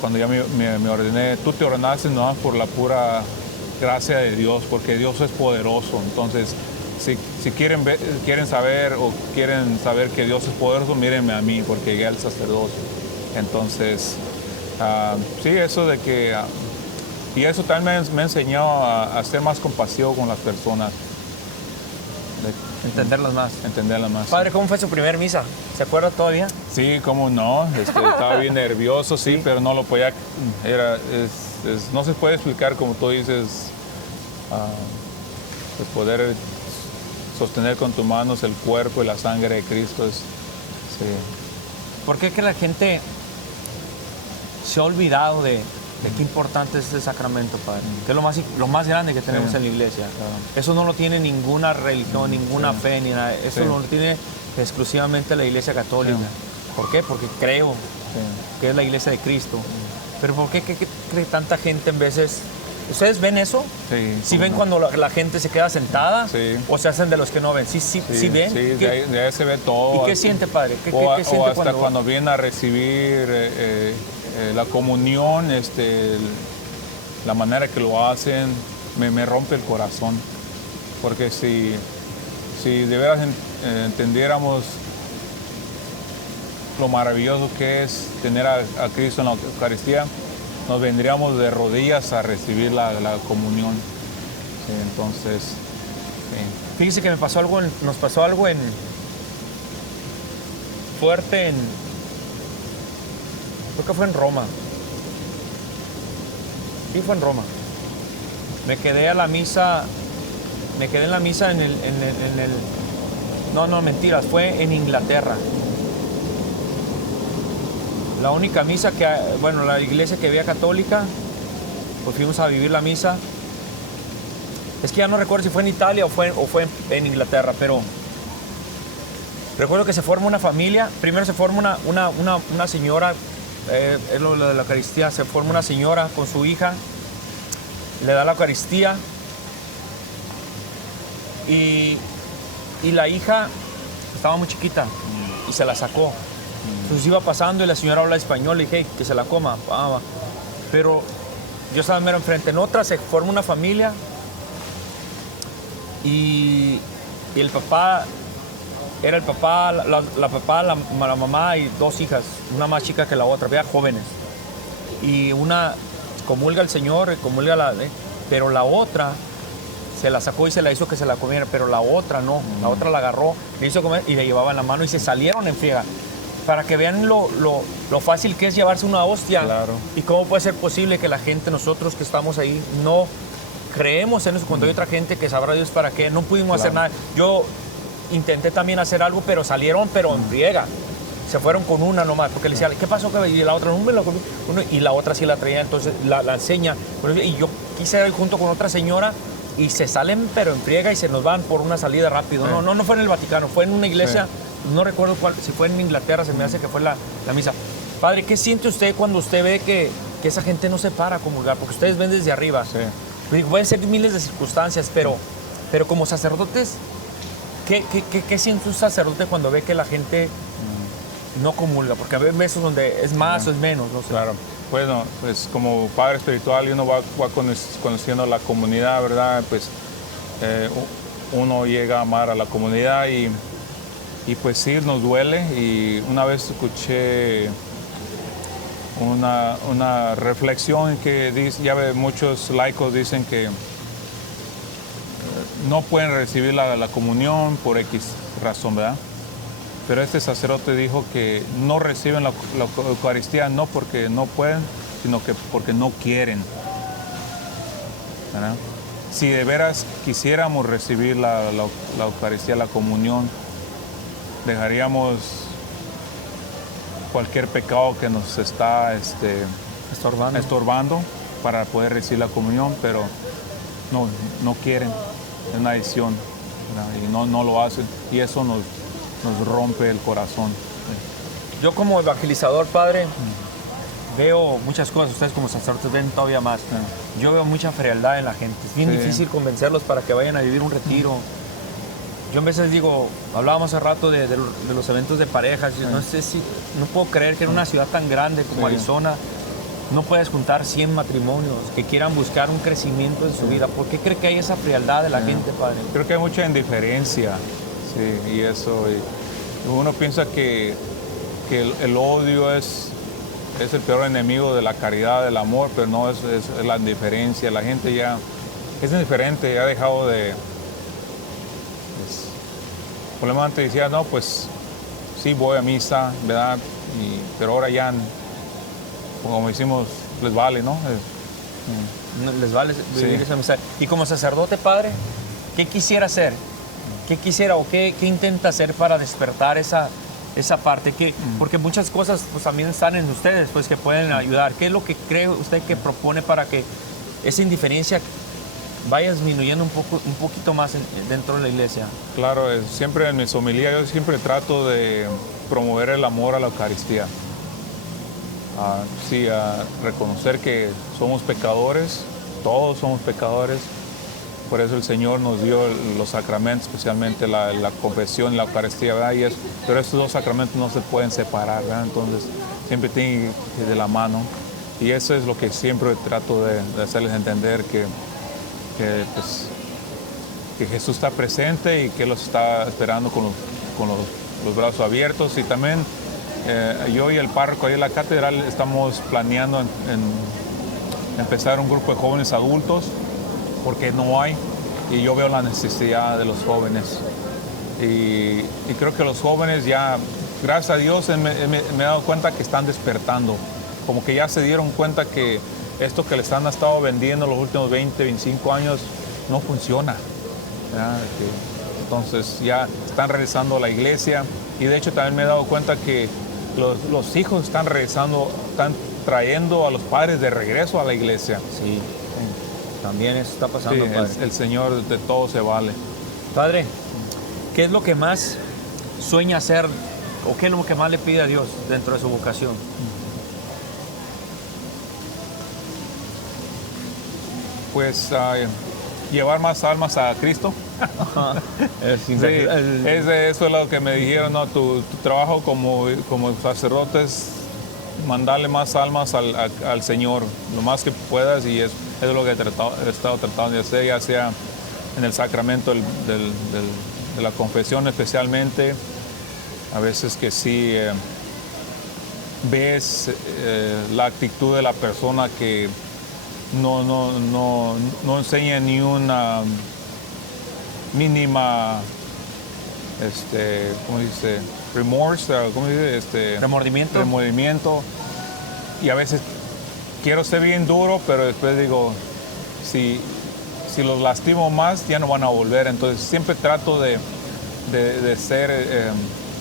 cuando ya me ordené, tú te ordenaste no por la pura gracia de Dios, porque Dios es poderoso. Entonces, si quieren saber que Dios es poderoso, mírenme a mí, porque llegué al sacerdocio. Entonces, sí, eso de que... y eso también me ha enseñado a ser más compasivo con las personas. Entenderlas más. Padre, ¿cómo fue su primer misa? ¿Se acuerda todavía? Sí, cómo no. Estaba bien nervioso, sí, pero no lo podía... no se puede explicar, como tú dices, pues poder sostener con tus manos el cuerpo y la sangre de Cristo. Sí. ¿Por qué que la gente se ha olvidado de qué importante es este sacramento, Padre? Que es lo más grande que tenemos en la iglesia. Claro. Eso no lo tiene ninguna religión, ninguna fe, ni nada. Eso lo tiene exclusivamente la Iglesia Católica. ¿Por qué? Porque creo que es la Iglesia de Cristo. Pero ¿por qué cree tanta gente en veces? ¿Ustedes ven eso? ¿Sí ven cuando la gente se queda sentada? ¿O se hacen de los que no ven? ¿Sí ven? Sí, de ahí se ve todo. ¿Y qué siente, Padre? ¿Qué siente hasta cuando viene a recibir la comunión, la manera que lo hacen, me rompe el corazón. Porque si de veras entendiéramos lo maravilloso que es tener a Cristo en la Eucaristía, nos vendríamos de rodillas a recibir la comunión. Sí, entonces, sí. Fíjese que nos pasó algo fuerte creo que fue en Roma. Sí, fue en Roma. Me quedé en la misa en el... No, mentiras, fue en Inglaterra. La única misa la iglesia que había católica, pues fuimos a vivir la misa. Es que ya no recuerdo si fue en Italia o fue en Inglaterra, pero recuerdo que se forma una familia. Primero se forma una señora es lo de la Eucaristía. Se forma una señora con su hija, le da la Eucaristía y la hija estaba muy chiquita y se la sacó. Entonces iba pasando y la señora habla español y dije, hey, que se la coma. Pero yo estaba mero enfrente. En otra se forma una familia y el papá, era el papá, la papá, la mamá y 2 hijas, una más chica que la otra, vean, jóvenes. Y una comulga el Señor, pero la otra se la sacó y se la hizo que se la comiera, pero la otra no, la otra la agarró, le hizo comer y le llevaba en la mano y se salieron en friega. Para que vean lo fácil que es llevarse una hostia. Claro. Y cómo puede ser posible que la gente, nosotros que estamos ahí, no creemos en eso cuando hay otra gente que sabrá Dios para qué. No pudimos hacer nada. Yo intenté también hacer algo, pero salieron, pero en friega. Se fueron con una nomás, porque le decía, ¿qué pasó? Y la otra, no me lo comí. Y la otra sí la traía, entonces la enseña. Y yo quise ir junto con otra señora y se salen, pero en friega y se nos van por una salida rápido. Sí. No fue en el Vaticano, fue en una iglesia, sí. No recuerdo cuál, si fue en Inglaterra, se me hace que fue la misa. Padre, ¿qué siente usted cuando usted ve que esa gente no se para a comulgar? Porque ustedes ven desde arriba. Sí. Pueden ser miles de circunstancias, pero como sacerdotes, ¿qué siente un sacerdote cuando ve que la gente no comulga? Porque a veces donde es más o es menos, no sé. Claro. Bueno, pues como padre espiritual y uno va conociendo la comunidad, ¿verdad? Pues uno llega a amar a la comunidad y pues sí, nos duele. Y una vez escuché una reflexión que dice, ya ve, muchos laicos dicen que no pueden recibir la comunión por X razón, ¿verdad? Pero este sacerdote dijo que no reciben la Eucaristía no porque no pueden, sino que porque no quieren, ¿verdad? Si de veras quisiéramos recibir la Eucaristía, la comunión, dejaríamos cualquier pecado que nos está estorbando para poder recibir la comunión, pero no quieren, es una decisión, ¿verdad? Y no lo hacen, y eso nos rompe el corazón. Yo como evangelizador, padre, veo muchas cosas. Ustedes como sacerdotes ven todavía más. Yo veo mucha frialdad en la gente. Es bien difícil convencerlos para que vayan a vivir un retiro. Yo a veces digo, hablábamos hace rato de los eventos de parejas. No puedo creer que en una ciudad tan grande como Arizona no puedes juntar 100 matrimonios que quieran buscar un crecimiento en su vida. ¿Por qué cree que hay esa frialdad de la gente, padre? Creo que hay mucha indiferencia. Sí, y eso, y uno piensa que el odio es el peor enemigo de la caridad, del amor, pero no, es la indiferencia. La gente ya es indiferente, ya ha dejado de... Por lo menos antes decía, no, pues sí voy a misa, ¿verdad? Pero ahora ya, como decimos, les vale, ¿no? Les vale vivir esa misa. Y como sacerdote, padre, ¿qué quisiera hacer? ¿Qué quisiera o qué intenta hacer para despertar esa parte? Porque muchas cosas pues, también están en ustedes, pues, que pueden ayudar. ¿Qué es lo que cree usted que propone para que esa indiferencia vaya disminuyendo un poquito más dentro de la iglesia? Claro, siempre en mis homilías yo siempre trato de promover el amor a la Eucaristía. A reconocer que somos pecadores, todos somos pecadores. Por eso el Señor nos dio los sacramentos, especialmente la confesión y la Eucaristía, ¿verdad? Pero estos 2 sacramentos no se pueden separar, ¿verdad? Entonces siempre tienen que ir de la mano. Y eso es lo que siempre trato de hacerles entender, que Jesús está presente y que los está esperando con los brazos abiertos. Y también yo y el párroco ahí en la catedral estamos planeando en empezar un grupo de jóvenes adultos, porque no hay, y yo veo la necesidad de los jóvenes. Y creo que los jóvenes ya, gracias a Dios, me he dado cuenta que están despertando, como que ya se dieron cuenta que esto que les han estado vendiendo los últimos 20, 25 años no funciona. Entonces ya están regresando a la iglesia, y de hecho también me he dado cuenta que los hijos están regresando, están trayendo a los padres de regreso a la iglesia. Sí. También eso está pasando, sí, padre. El Señor de todo se vale. Padre, ¿qué es lo que más sueña hacer o qué es lo que más le pide a Dios dentro de su vocación? Pues llevar más almas a Cristo. Sí, eso es lo que me dijeron, ¿no? Tu trabajo como sacerdote es mandarle más almas al Señor, lo más que puedas, y eso es lo que he estado tratando de hacer, ya sea en el sacramento de la confesión especialmente. A veces que sí ves la actitud de la persona que no enseña ni una mínima, ¿cómo dice? ¿Cómo dice? Remordimiento. Y a veces quiero ser bien duro, pero después digo, si los lastimo más, ya no van a volver. Entonces siempre trato de ser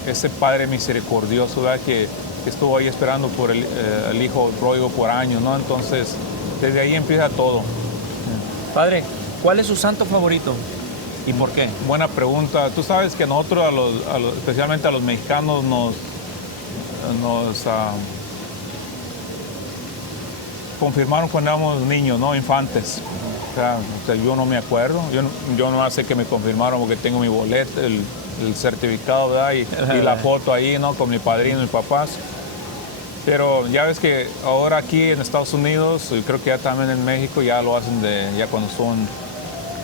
ese padre misericordioso, ¿verdad? Que estuvo ahí esperando por el hijo pródigo por años, ¿no? Entonces, desde ahí empieza todo. Padre, ¿cuál es su santo favorito y por qué? Buena pregunta. Tú sabes que nosotros, especialmente a los mexicanos, nos confirmaron cuando éramos niños, ¿no? Infantes. O sea, yo no me acuerdo. Yo no sé que me confirmaron porque tengo mi boleto, el certificado, ¿verdad? Y la foto ahí, ¿no? Con mi padrino y mis papás. Pero ya ves que ahora aquí en Estados Unidos, y creo que ya también en México, ya lo hacen ya cuando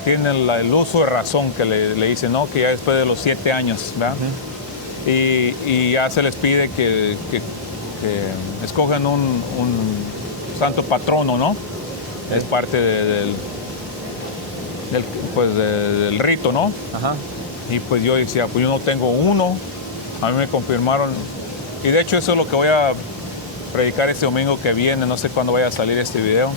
tienen el uso de razón, que le dicen, ¿no? Que ya después de los 7 años, ¿verdad? Uh-huh. Y ya se les pide que escojan un santo patrono, ¿no? Es parte del rito, ¿no? Ajá. Y pues yo decía, pues yo no tengo uno. A mí me confirmaron. Y de hecho eso es lo que voy a predicar este domingo que viene. No sé cuándo vaya a salir este video.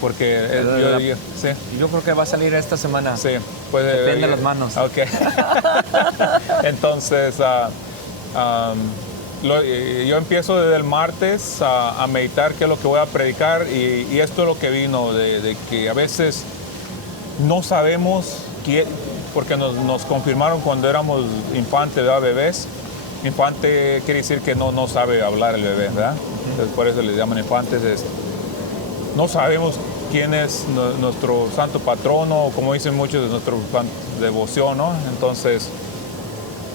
Porque sí. Yo creo que va a salir esta semana. Sí. Pues, depende de las manos. Ok. Entonces, yo empiezo desde el martes a meditar qué es lo que voy a predicar. Y esto es lo que vino de que a veces no sabemos porque nos confirmaron cuando éramos infantes, ¿verdad? Bebés. Infante quiere decir que no sabe hablar el bebé, ¿verdad? Entonces, por eso les llaman infantes. No sabemos quién es nuestro santo patrono, o como dicen muchos, de nuestra devoción, ¿no? Entonces,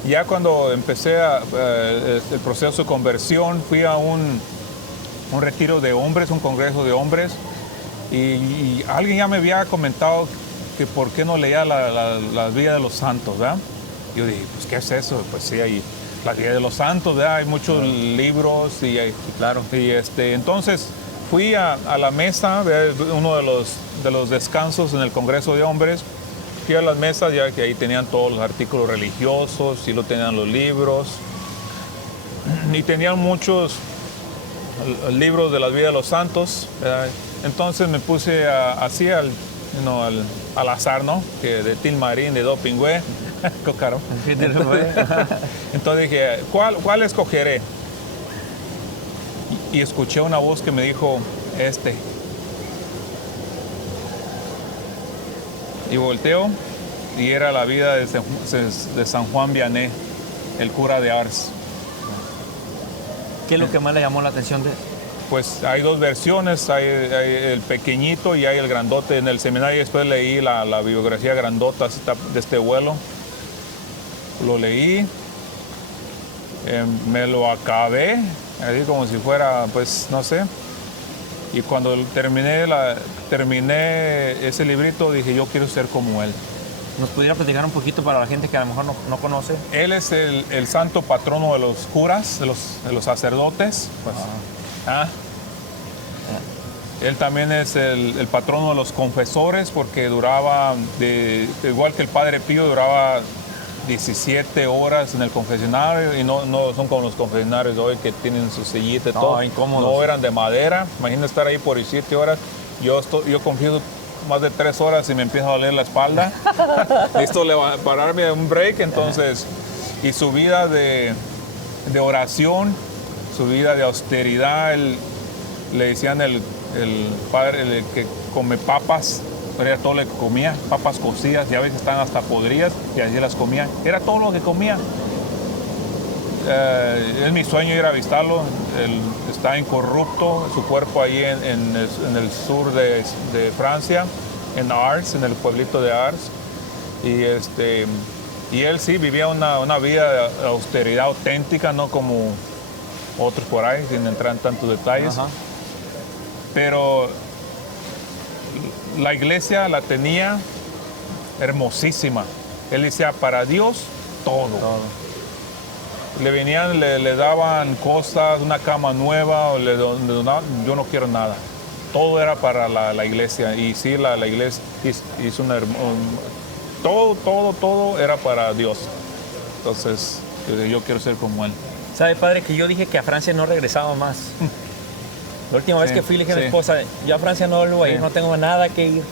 ya cuando empecé el proceso de conversión, fui a un retiro de hombres, un congreso de hombres, y alguien ya me había comentado que por qué no leía la vida de los santos, ¿verdad? Yo dije, pues, ¿qué es eso? Pues sí, hay la vida de los santos, ¿verdad? Hay muchos libros claro. Y entonces fui a la mesa, ¿verdad? Uno de los descansos en el Congreso de Hombres. Fui a las mesas, ya que ahí tenían todos los artículos religiosos, y lo tenían los libros. Y tenían muchos libros de la vida de los santos, ¿verdad? Entonces me puse así al azar, ¿no? Que de Tin Marín, de Dopingüe, Cocaro. Entonces dije, ¿cuál escogeré? Y escuché una voz que me dijo, Y volteo, y era la vida de San Juan Vianney, el cura de Ars. ¿Qué es lo que más le llamó la atención de él? Pues hay dos versiones, hay el pequeñito y hay el grandote. En el seminario después leí la biografía grandota de este abuelo. Lo leí, me lo acabé, así como si fuera, pues, no sé. Y cuando terminé ese librito, dije, yo quiero ser como él. ¿Nos pudiera platicar un poquito para la gente que a lo mejor no conoce? Él es el santo patrono de los curas, de los sacerdotes. Pues, Él también es el patrono de los confesores, porque duraba, igual que el Padre Pío, duraba 17 horas en el confesionario, y no son como los confesionarios de hoy que tienen su sillita y todo. Incómodos. No, eran de madera. Imagina estar ahí por 17 horas. Yo confieso más de 3 horas y me empieza a doler la espalda. Listo, pararme un break. Entonces, y su vida de oración, su vida de austeridad, le decían el padre el que come papas, pero era todo lo que comía, papas cocidas, y a veces están hasta podridas, y así las comía. Era todo lo que comía. Es mi sueño ir a visitarlo. Él está incorrupto, su cuerpo ahí en el sur de Francia. en Ars, en el pueblito de Ars. Y él sí vivía una vida de austeridad auténtica, no como otros por ahí, sin entrar en tantos detalles. Ajá. Pero la iglesia la tenía hermosísima. Él decía, para Dios, todo. Le venían, le daban cosas, una cama nueva, yo no quiero nada. Todo era para la iglesia. Y sí, la iglesia hizo todo era para Dios. Entonces, yo quiero ser como él. ¿Sabe, padre, que yo dije que a Francia no regresaba más? La última vez que fui le dije a mi esposa, yo a Francia no vuelvo a ir, no tengo nada que ir.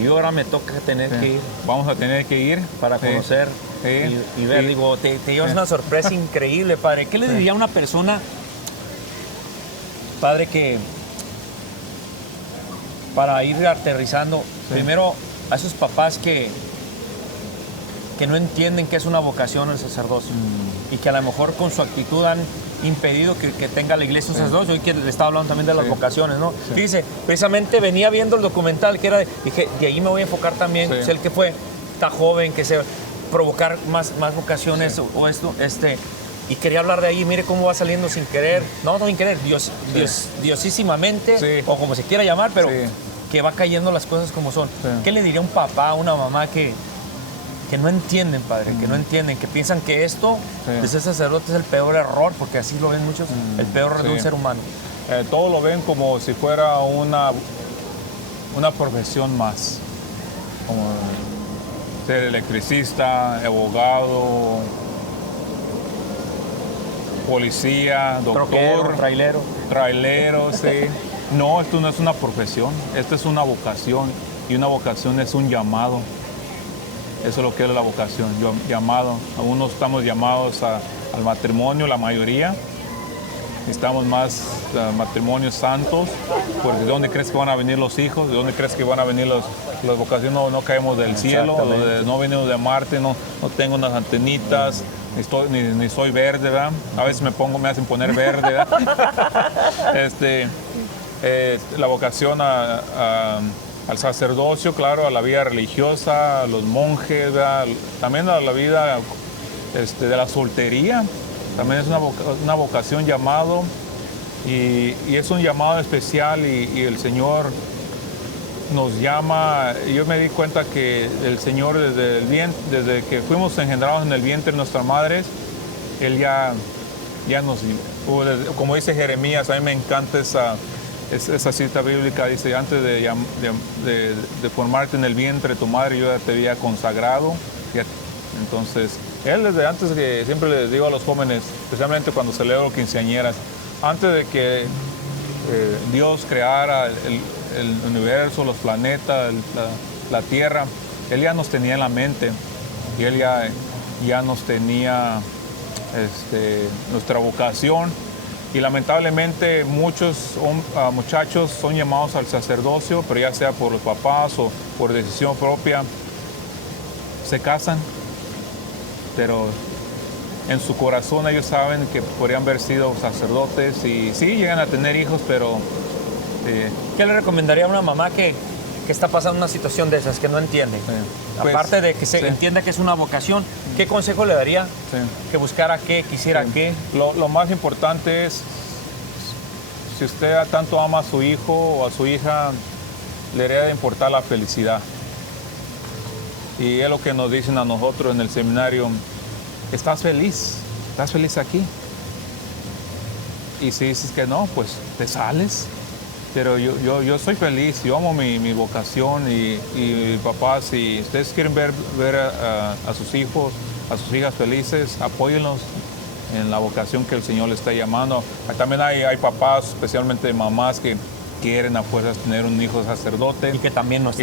Y ahora me toca tener que ir. Vamos a tener que ir. Para conocer y ver. Digo, te llevas una sorpresa increíble, padre. ¿Qué le diría a una persona, padre, que para ir aterrizando, primero a esos papás que no entienden qué es una vocación el sacerdocio y que a lo mejor con su actitud han impedido que tenga la iglesia un sacerdocio? Hoy que le estaba hablando también de las vocaciones, ¿no? Dice, precisamente venía viendo el documental que era, dije, de ahí me voy a enfocar también, el que fue, está joven, que se provocar más vocaciones o esto, y quería hablar de ahí, mire cómo va saliendo sin querer, no sin querer, diosísimamente, o como se quiera llamar, pero que va cayendo las cosas como son. ¿Qué le diría un papá, una mamá que no entienden, padre, que no entienden, que piensan que esto de ser sacerdote es el peor error, porque así lo ven muchos, el peor error de un ser humano? Todos lo ven como si fuera una profesión más, como ser electricista, abogado, policía, doctor, troquero, trailero, sí. No, esto no es una profesión, esto es una vocación, y una vocación es un llamado. Eso es lo que es la vocación, llamado. Algunos estamos llamados al matrimonio, la mayoría. Necesitamos más matrimonios santos, porque ¿de dónde crees que van a venir los hijos? ¿De dónde crees que van a venir las vocaciones? No caemos del cielo, no venimos de Marte, no tengo unas antenitas, ni soy verde, ¿verdad? A veces me hacen poner verde, ¿verdad? La vocación al sacerdocio, claro, a la vida religiosa, a los monjes, también a la vida de la soltería. También es una vocación, llamado, y es un llamado especial, y el Señor nos llama. Yo me di cuenta que el Señor desde que fuimos engendrados en el vientre de nuestras madres, Él ya nos, como dice Jeremías, a mí me encanta esa cita bíblica, dice, antes de formarte en el vientre de tu madre, yo ya te había consagrado. Entonces, Él desde antes, que siempre les digo a los jóvenes, especialmente cuando celebro quinceañeras, antes de que Dios creara el universo, los planetas, la tierra, Él ya nos tenía en la mente, y Él ya nos tenía nuestra vocación. Y lamentablemente muchos muchachos son llamados al sacerdocio, pero ya sea por los papás o por decisión propia, se casan, pero en su corazón ellos saben que podrían haber sido sacerdotes, y sí, llegan a tener hijos, pero... ¿Qué le recomendaría a una mamá que está pasando una situación de esas, que no entiende? Pues, aparte de que se entienda que es una vocación, ¿qué consejo le daría? Que buscara qué, quisiera qué. Lo más importante es, si usted tanto ama a su hijo o a su hija, le debería de importar la felicidad. Y es lo que nos dicen a nosotros en el seminario: ¿estás feliz? ¿Estás feliz aquí? Y si dices que no, pues te sales. Pero yo soy feliz, yo amo mi vocación, y papás, si ustedes quieren ver a sus hijos, a sus hijas felices, apóyenlos en la vocación que el Señor les está llamando. También hay papás, especialmente mamás, que quieren a fuerzas tener un hijo sacerdote. Y que también no está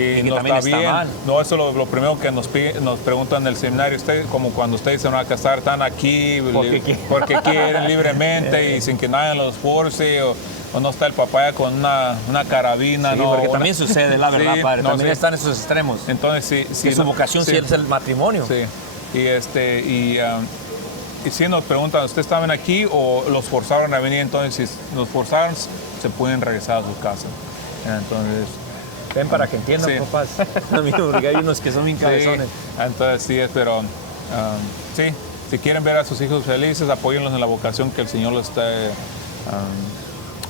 mal. No, eso es lo primero que nos preguntan en el seminario. Como cuando ustedes se van a casar, están aquí porque quieren libremente y sin que nadie los force, o no está el papá con una carabina. Sí, no, porque también sucede, la verdad, padre. También están esos extremos. Entonces, que su vocación sí es el matrimonio. Sí. Y si nos preguntan, ¿ustedes estaban aquí o los forzaron a venir? Entonces, si los forzaron, se pueden regresar a sus casas. Entonces, Ven para que entiendan, Sí. papás. Amigo, porque hay unos que son bien cabezones. Sí, entonces sí, pero sí, si quieren ver a sus hijos felices, apóyenlos en la vocación que el Señor los está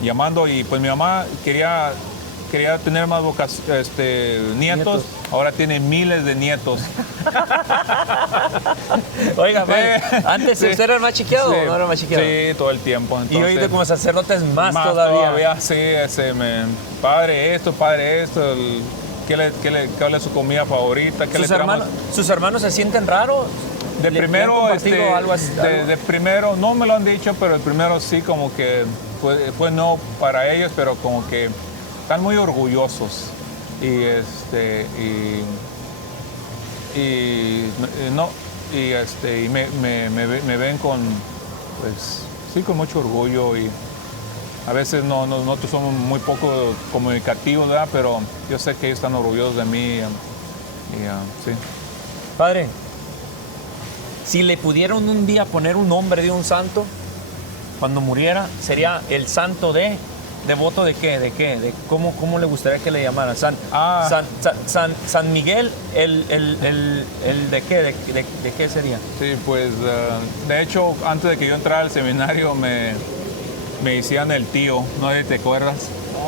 llamando. Y pues mi mamá quería tener más nietos, ahora tiene miles de nietos. Oiga, padre, antes Sí. usted era el más chiqueado, Sí, ¿o no era el más chiqueado? Sí, todo el tiempo. Y Entonces, ahorita como sacerdote es más todavía. Sí, padre esto, ¿cuál es su comida favorita? ¿Qué le traemos? ¿Sus hermanos se sienten raros? De ¿Le han primero, compartido algo así? de primero, no me lo han dicho, pero el primero sí, como que fue no para ellos, pero como que están muy orgullosos y me ven con, pues, sí, con mucho orgullo y a veces nosotros somos muy poco comunicativos, ¿verdad? Pero yo sé que ellos están orgullosos de mí sí. Padre, si le pudieran un día poner un nombre de un santo, cuando muriera, sería el santo ¿devoto de qué? ¿De cómo le gustaría que le llamaran? San Miguel, el ¿de qué? ¿De qué sería? Sí, pues de hecho, antes de que yo entrara al seminario me decían el tío, no sé si te acuerdas.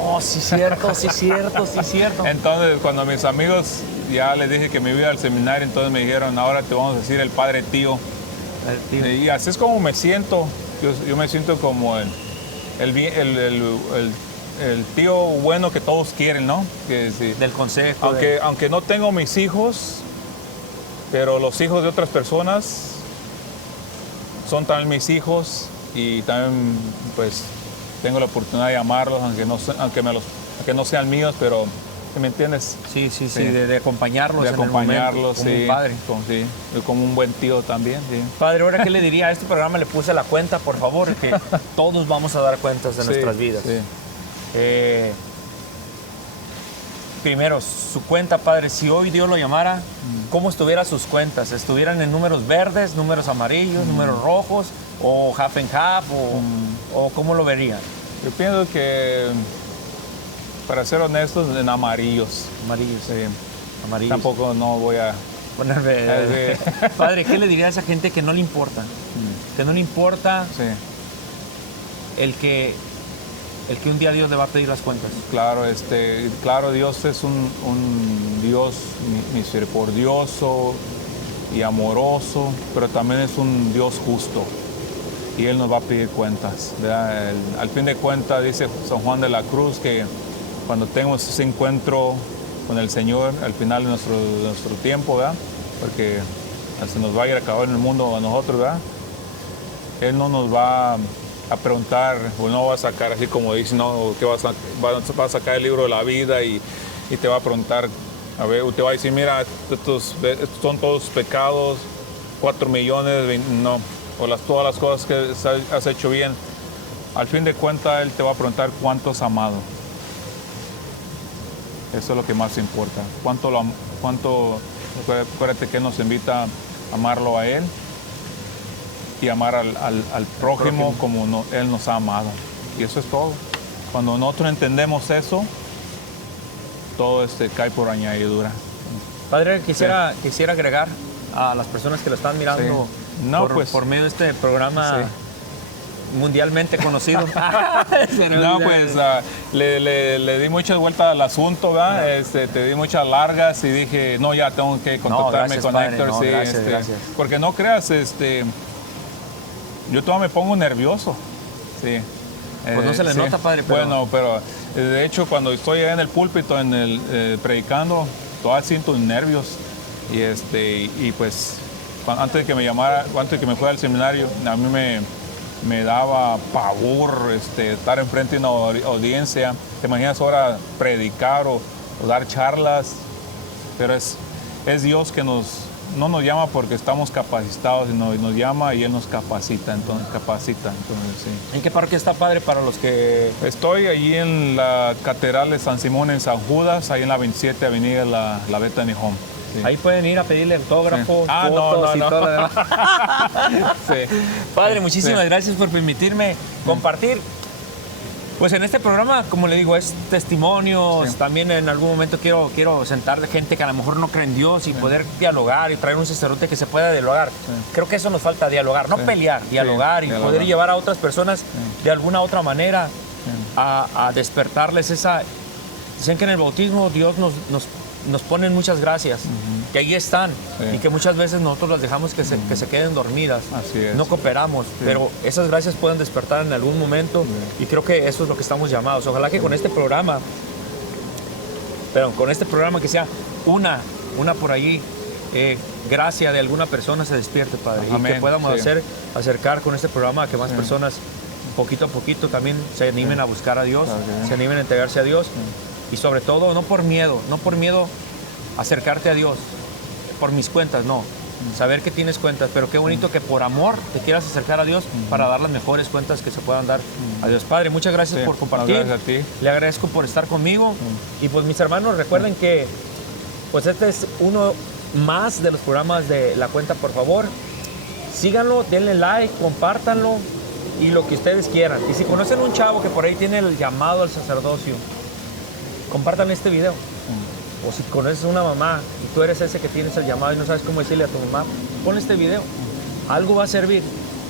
Oh, sí cierto, sí cierto, sí cierto. Entonces, cuando mis amigos ya les dije que me iba al seminario, entonces me dijeron, ahora te vamos a decir el padre tío. El tío. Y así es como me siento. Yo me siento como el tío bueno que todos quieren, ¿no? Que, sí. Del consejo. Aunque no tengo mis hijos, pero los hijos de otras personas son también mis hijos y también pues tengo la oportunidad de amarlos, aunque no sean míos, pero ¿me entiendes? Sí, de acompañarlos. De en el acompañarlos, momento, como sí. un padre. Como un buen tío también, sí. Padre, ahora qué le diría a este programa, le puse la cuenta, por favor, que todos vamos a dar cuentas de nuestras vidas. Sí. Primero, su cuenta, padre, si hoy Dios lo llamara, ¿cómo estuvieran sus cuentas? ¿Estuvieran en números verdes, números amarillos, números rojos, o half and half, o cómo lo vería? Yo pienso que, para ser honestos, en amarillos. Amarillos. Sí. Amarillos. Tampoco no voy a ponerme. Padre, ¿qué le diría a esa gente que no le importa? Que no le importa Sí. el que un día Dios le va a pedir las cuentas. Claro, Dios es un Dios misericordioso y amoroso, pero también es un Dios justo. Y Él nos va a pedir cuentas, ¿verdad? Al fin de cuentas, dice San Juan de la Cruz, que cuando tengamos ese encuentro con el Señor al final de nuestro tiempo, ¿verdad? Porque se nos va a ir a acabar en el mundo a nosotros, ¿verdad? Él no nos va a preguntar, o no va a sacar así como dice, no, que va a sacar el libro de la vida y te va a preguntar, a ver, te va a decir, mira, estos son todos pecados, 4 millones, no, o todas las cosas que has hecho bien. Al fin de cuentas, Él te va a preguntar cuánto has amado. Eso es lo que más importa. Acuérdate que nos invita a amarlo a Él y amar al prójimo como Él nos ha amado. Y eso es todo. Cuando nosotros entendemos eso, todo cae por añadidura. Padre, quisiera agregar a las personas que lo están mirando por medio de este programa mundialmente conocido. No, pues le di muchas vueltas al asunto, ¿verdad? Te di muchas largas y dije, no, ya tengo que contactarme con Héctor. No, sí, gracias. Porque no creas, yo todavía me pongo nervioso. Sí. Pues no se le nota, padre. Pero... Bueno, pero de hecho cuando estoy en el púlpito, predicando, todavía siento nervios. Y pues antes de que me fuera al seminario, a mí me daba pavor estar enfrente de una audiencia. ¿Te imaginas ahora predicar o dar charlas? Pero es Dios que no nos llama porque estamos capacitados, sino nos llama y Él nos capacita. Entonces sí. ¿En qué parroquia está, padre, para los que...? Estoy allí en la Catedral de San Simón en San Judas, ahí en la 27 Avenida La Bethany Home. Sí. Ahí pueden ir a pedirle autógrafos, sí. fotos y todo lo demás. Sí. Padre, muchísimas gracias por permitirme compartir Pues en este programa, como le digo, es testimonios. Sí. También en algún momento quiero sentar de gente que a lo mejor no cree en Dios y poder dialogar y traer un sacerdote que se pueda dialogar. Creo que eso nos falta, dialogar, no pelear, dialogar y dialogar. poder llevar a otras personas de alguna otra manera a despertarles esa... Dicen que en el bautismo Dios nos pone muchas gracias, que ahí están y que muchas veces nosotros las dejamos que se queden dormidas. Así es. No cooperamos, pero esas gracias pueden despertar en algún momento y creo que eso es lo que estamos llamados. Ojalá que con este programa, que sea una por allí, gracia de alguna persona se despierte, Padre. Amén. Y que podamos acercar con este programa a que más personas, poquito a poquito, también se animen a buscar a Dios, se animen a entregarse a Dios. Y sobre todo, no por miedo acercarte a Dios, por mis cuentas, no. Saber que tienes cuentas, pero qué bonito que por amor te quieras acercar a Dios para dar las mejores cuentas que se puedan dar a Dios. Padre, muchas gracias por compartir. Gracias a ti. Le agradezco por estar conmigo. Y pues mis hermanos, recuerden que pues este es uno más de los programas de La Cuenta, por favor. Síganlo, denle like, compártanlo y lo que ustedes quieran. Y si conocen un chavo que por ahí tiene el llamado al sacerdocio, compartan este video. O si conoces una mamá y tú eres ese que tienes el llamado y no sabes cómo decirle a tu mamá, ponle este video. Algo va a servir.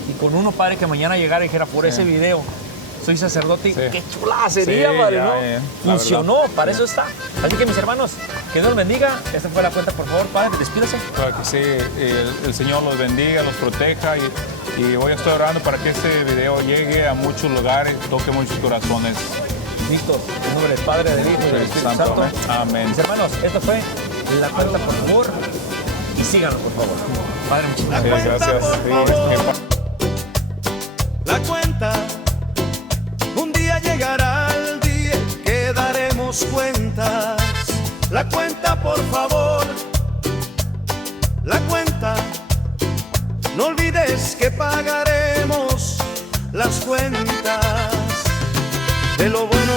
Y con uno, Padre, que mañana llegara y dijera, por ese video soy sacerdote, qué chula sería, Padre, ¿no? Funcionó, para eso está. Así que mis hermanos, que Dios los bendiga. Esta fue La Cuenta, por favor, Padre, despídase. Claro que sí, el Señor los bendiga, los proteja y hoy estoy orando para que este video llegue a muchos lugares, toque muchos corazones. Listos, en nombre del Padre, del Hijo y del Espíritu Santo. Amén. Mis hermanos, esto fue La Cuenta, por favor, y síganlo, por favor. Padre, muchísimas Gracias. La cuenta, un día llegará el día que daremos cuentas. La cuenta, por favor, la cuenta, no olvides que pagaremos las cuentas de lo bueno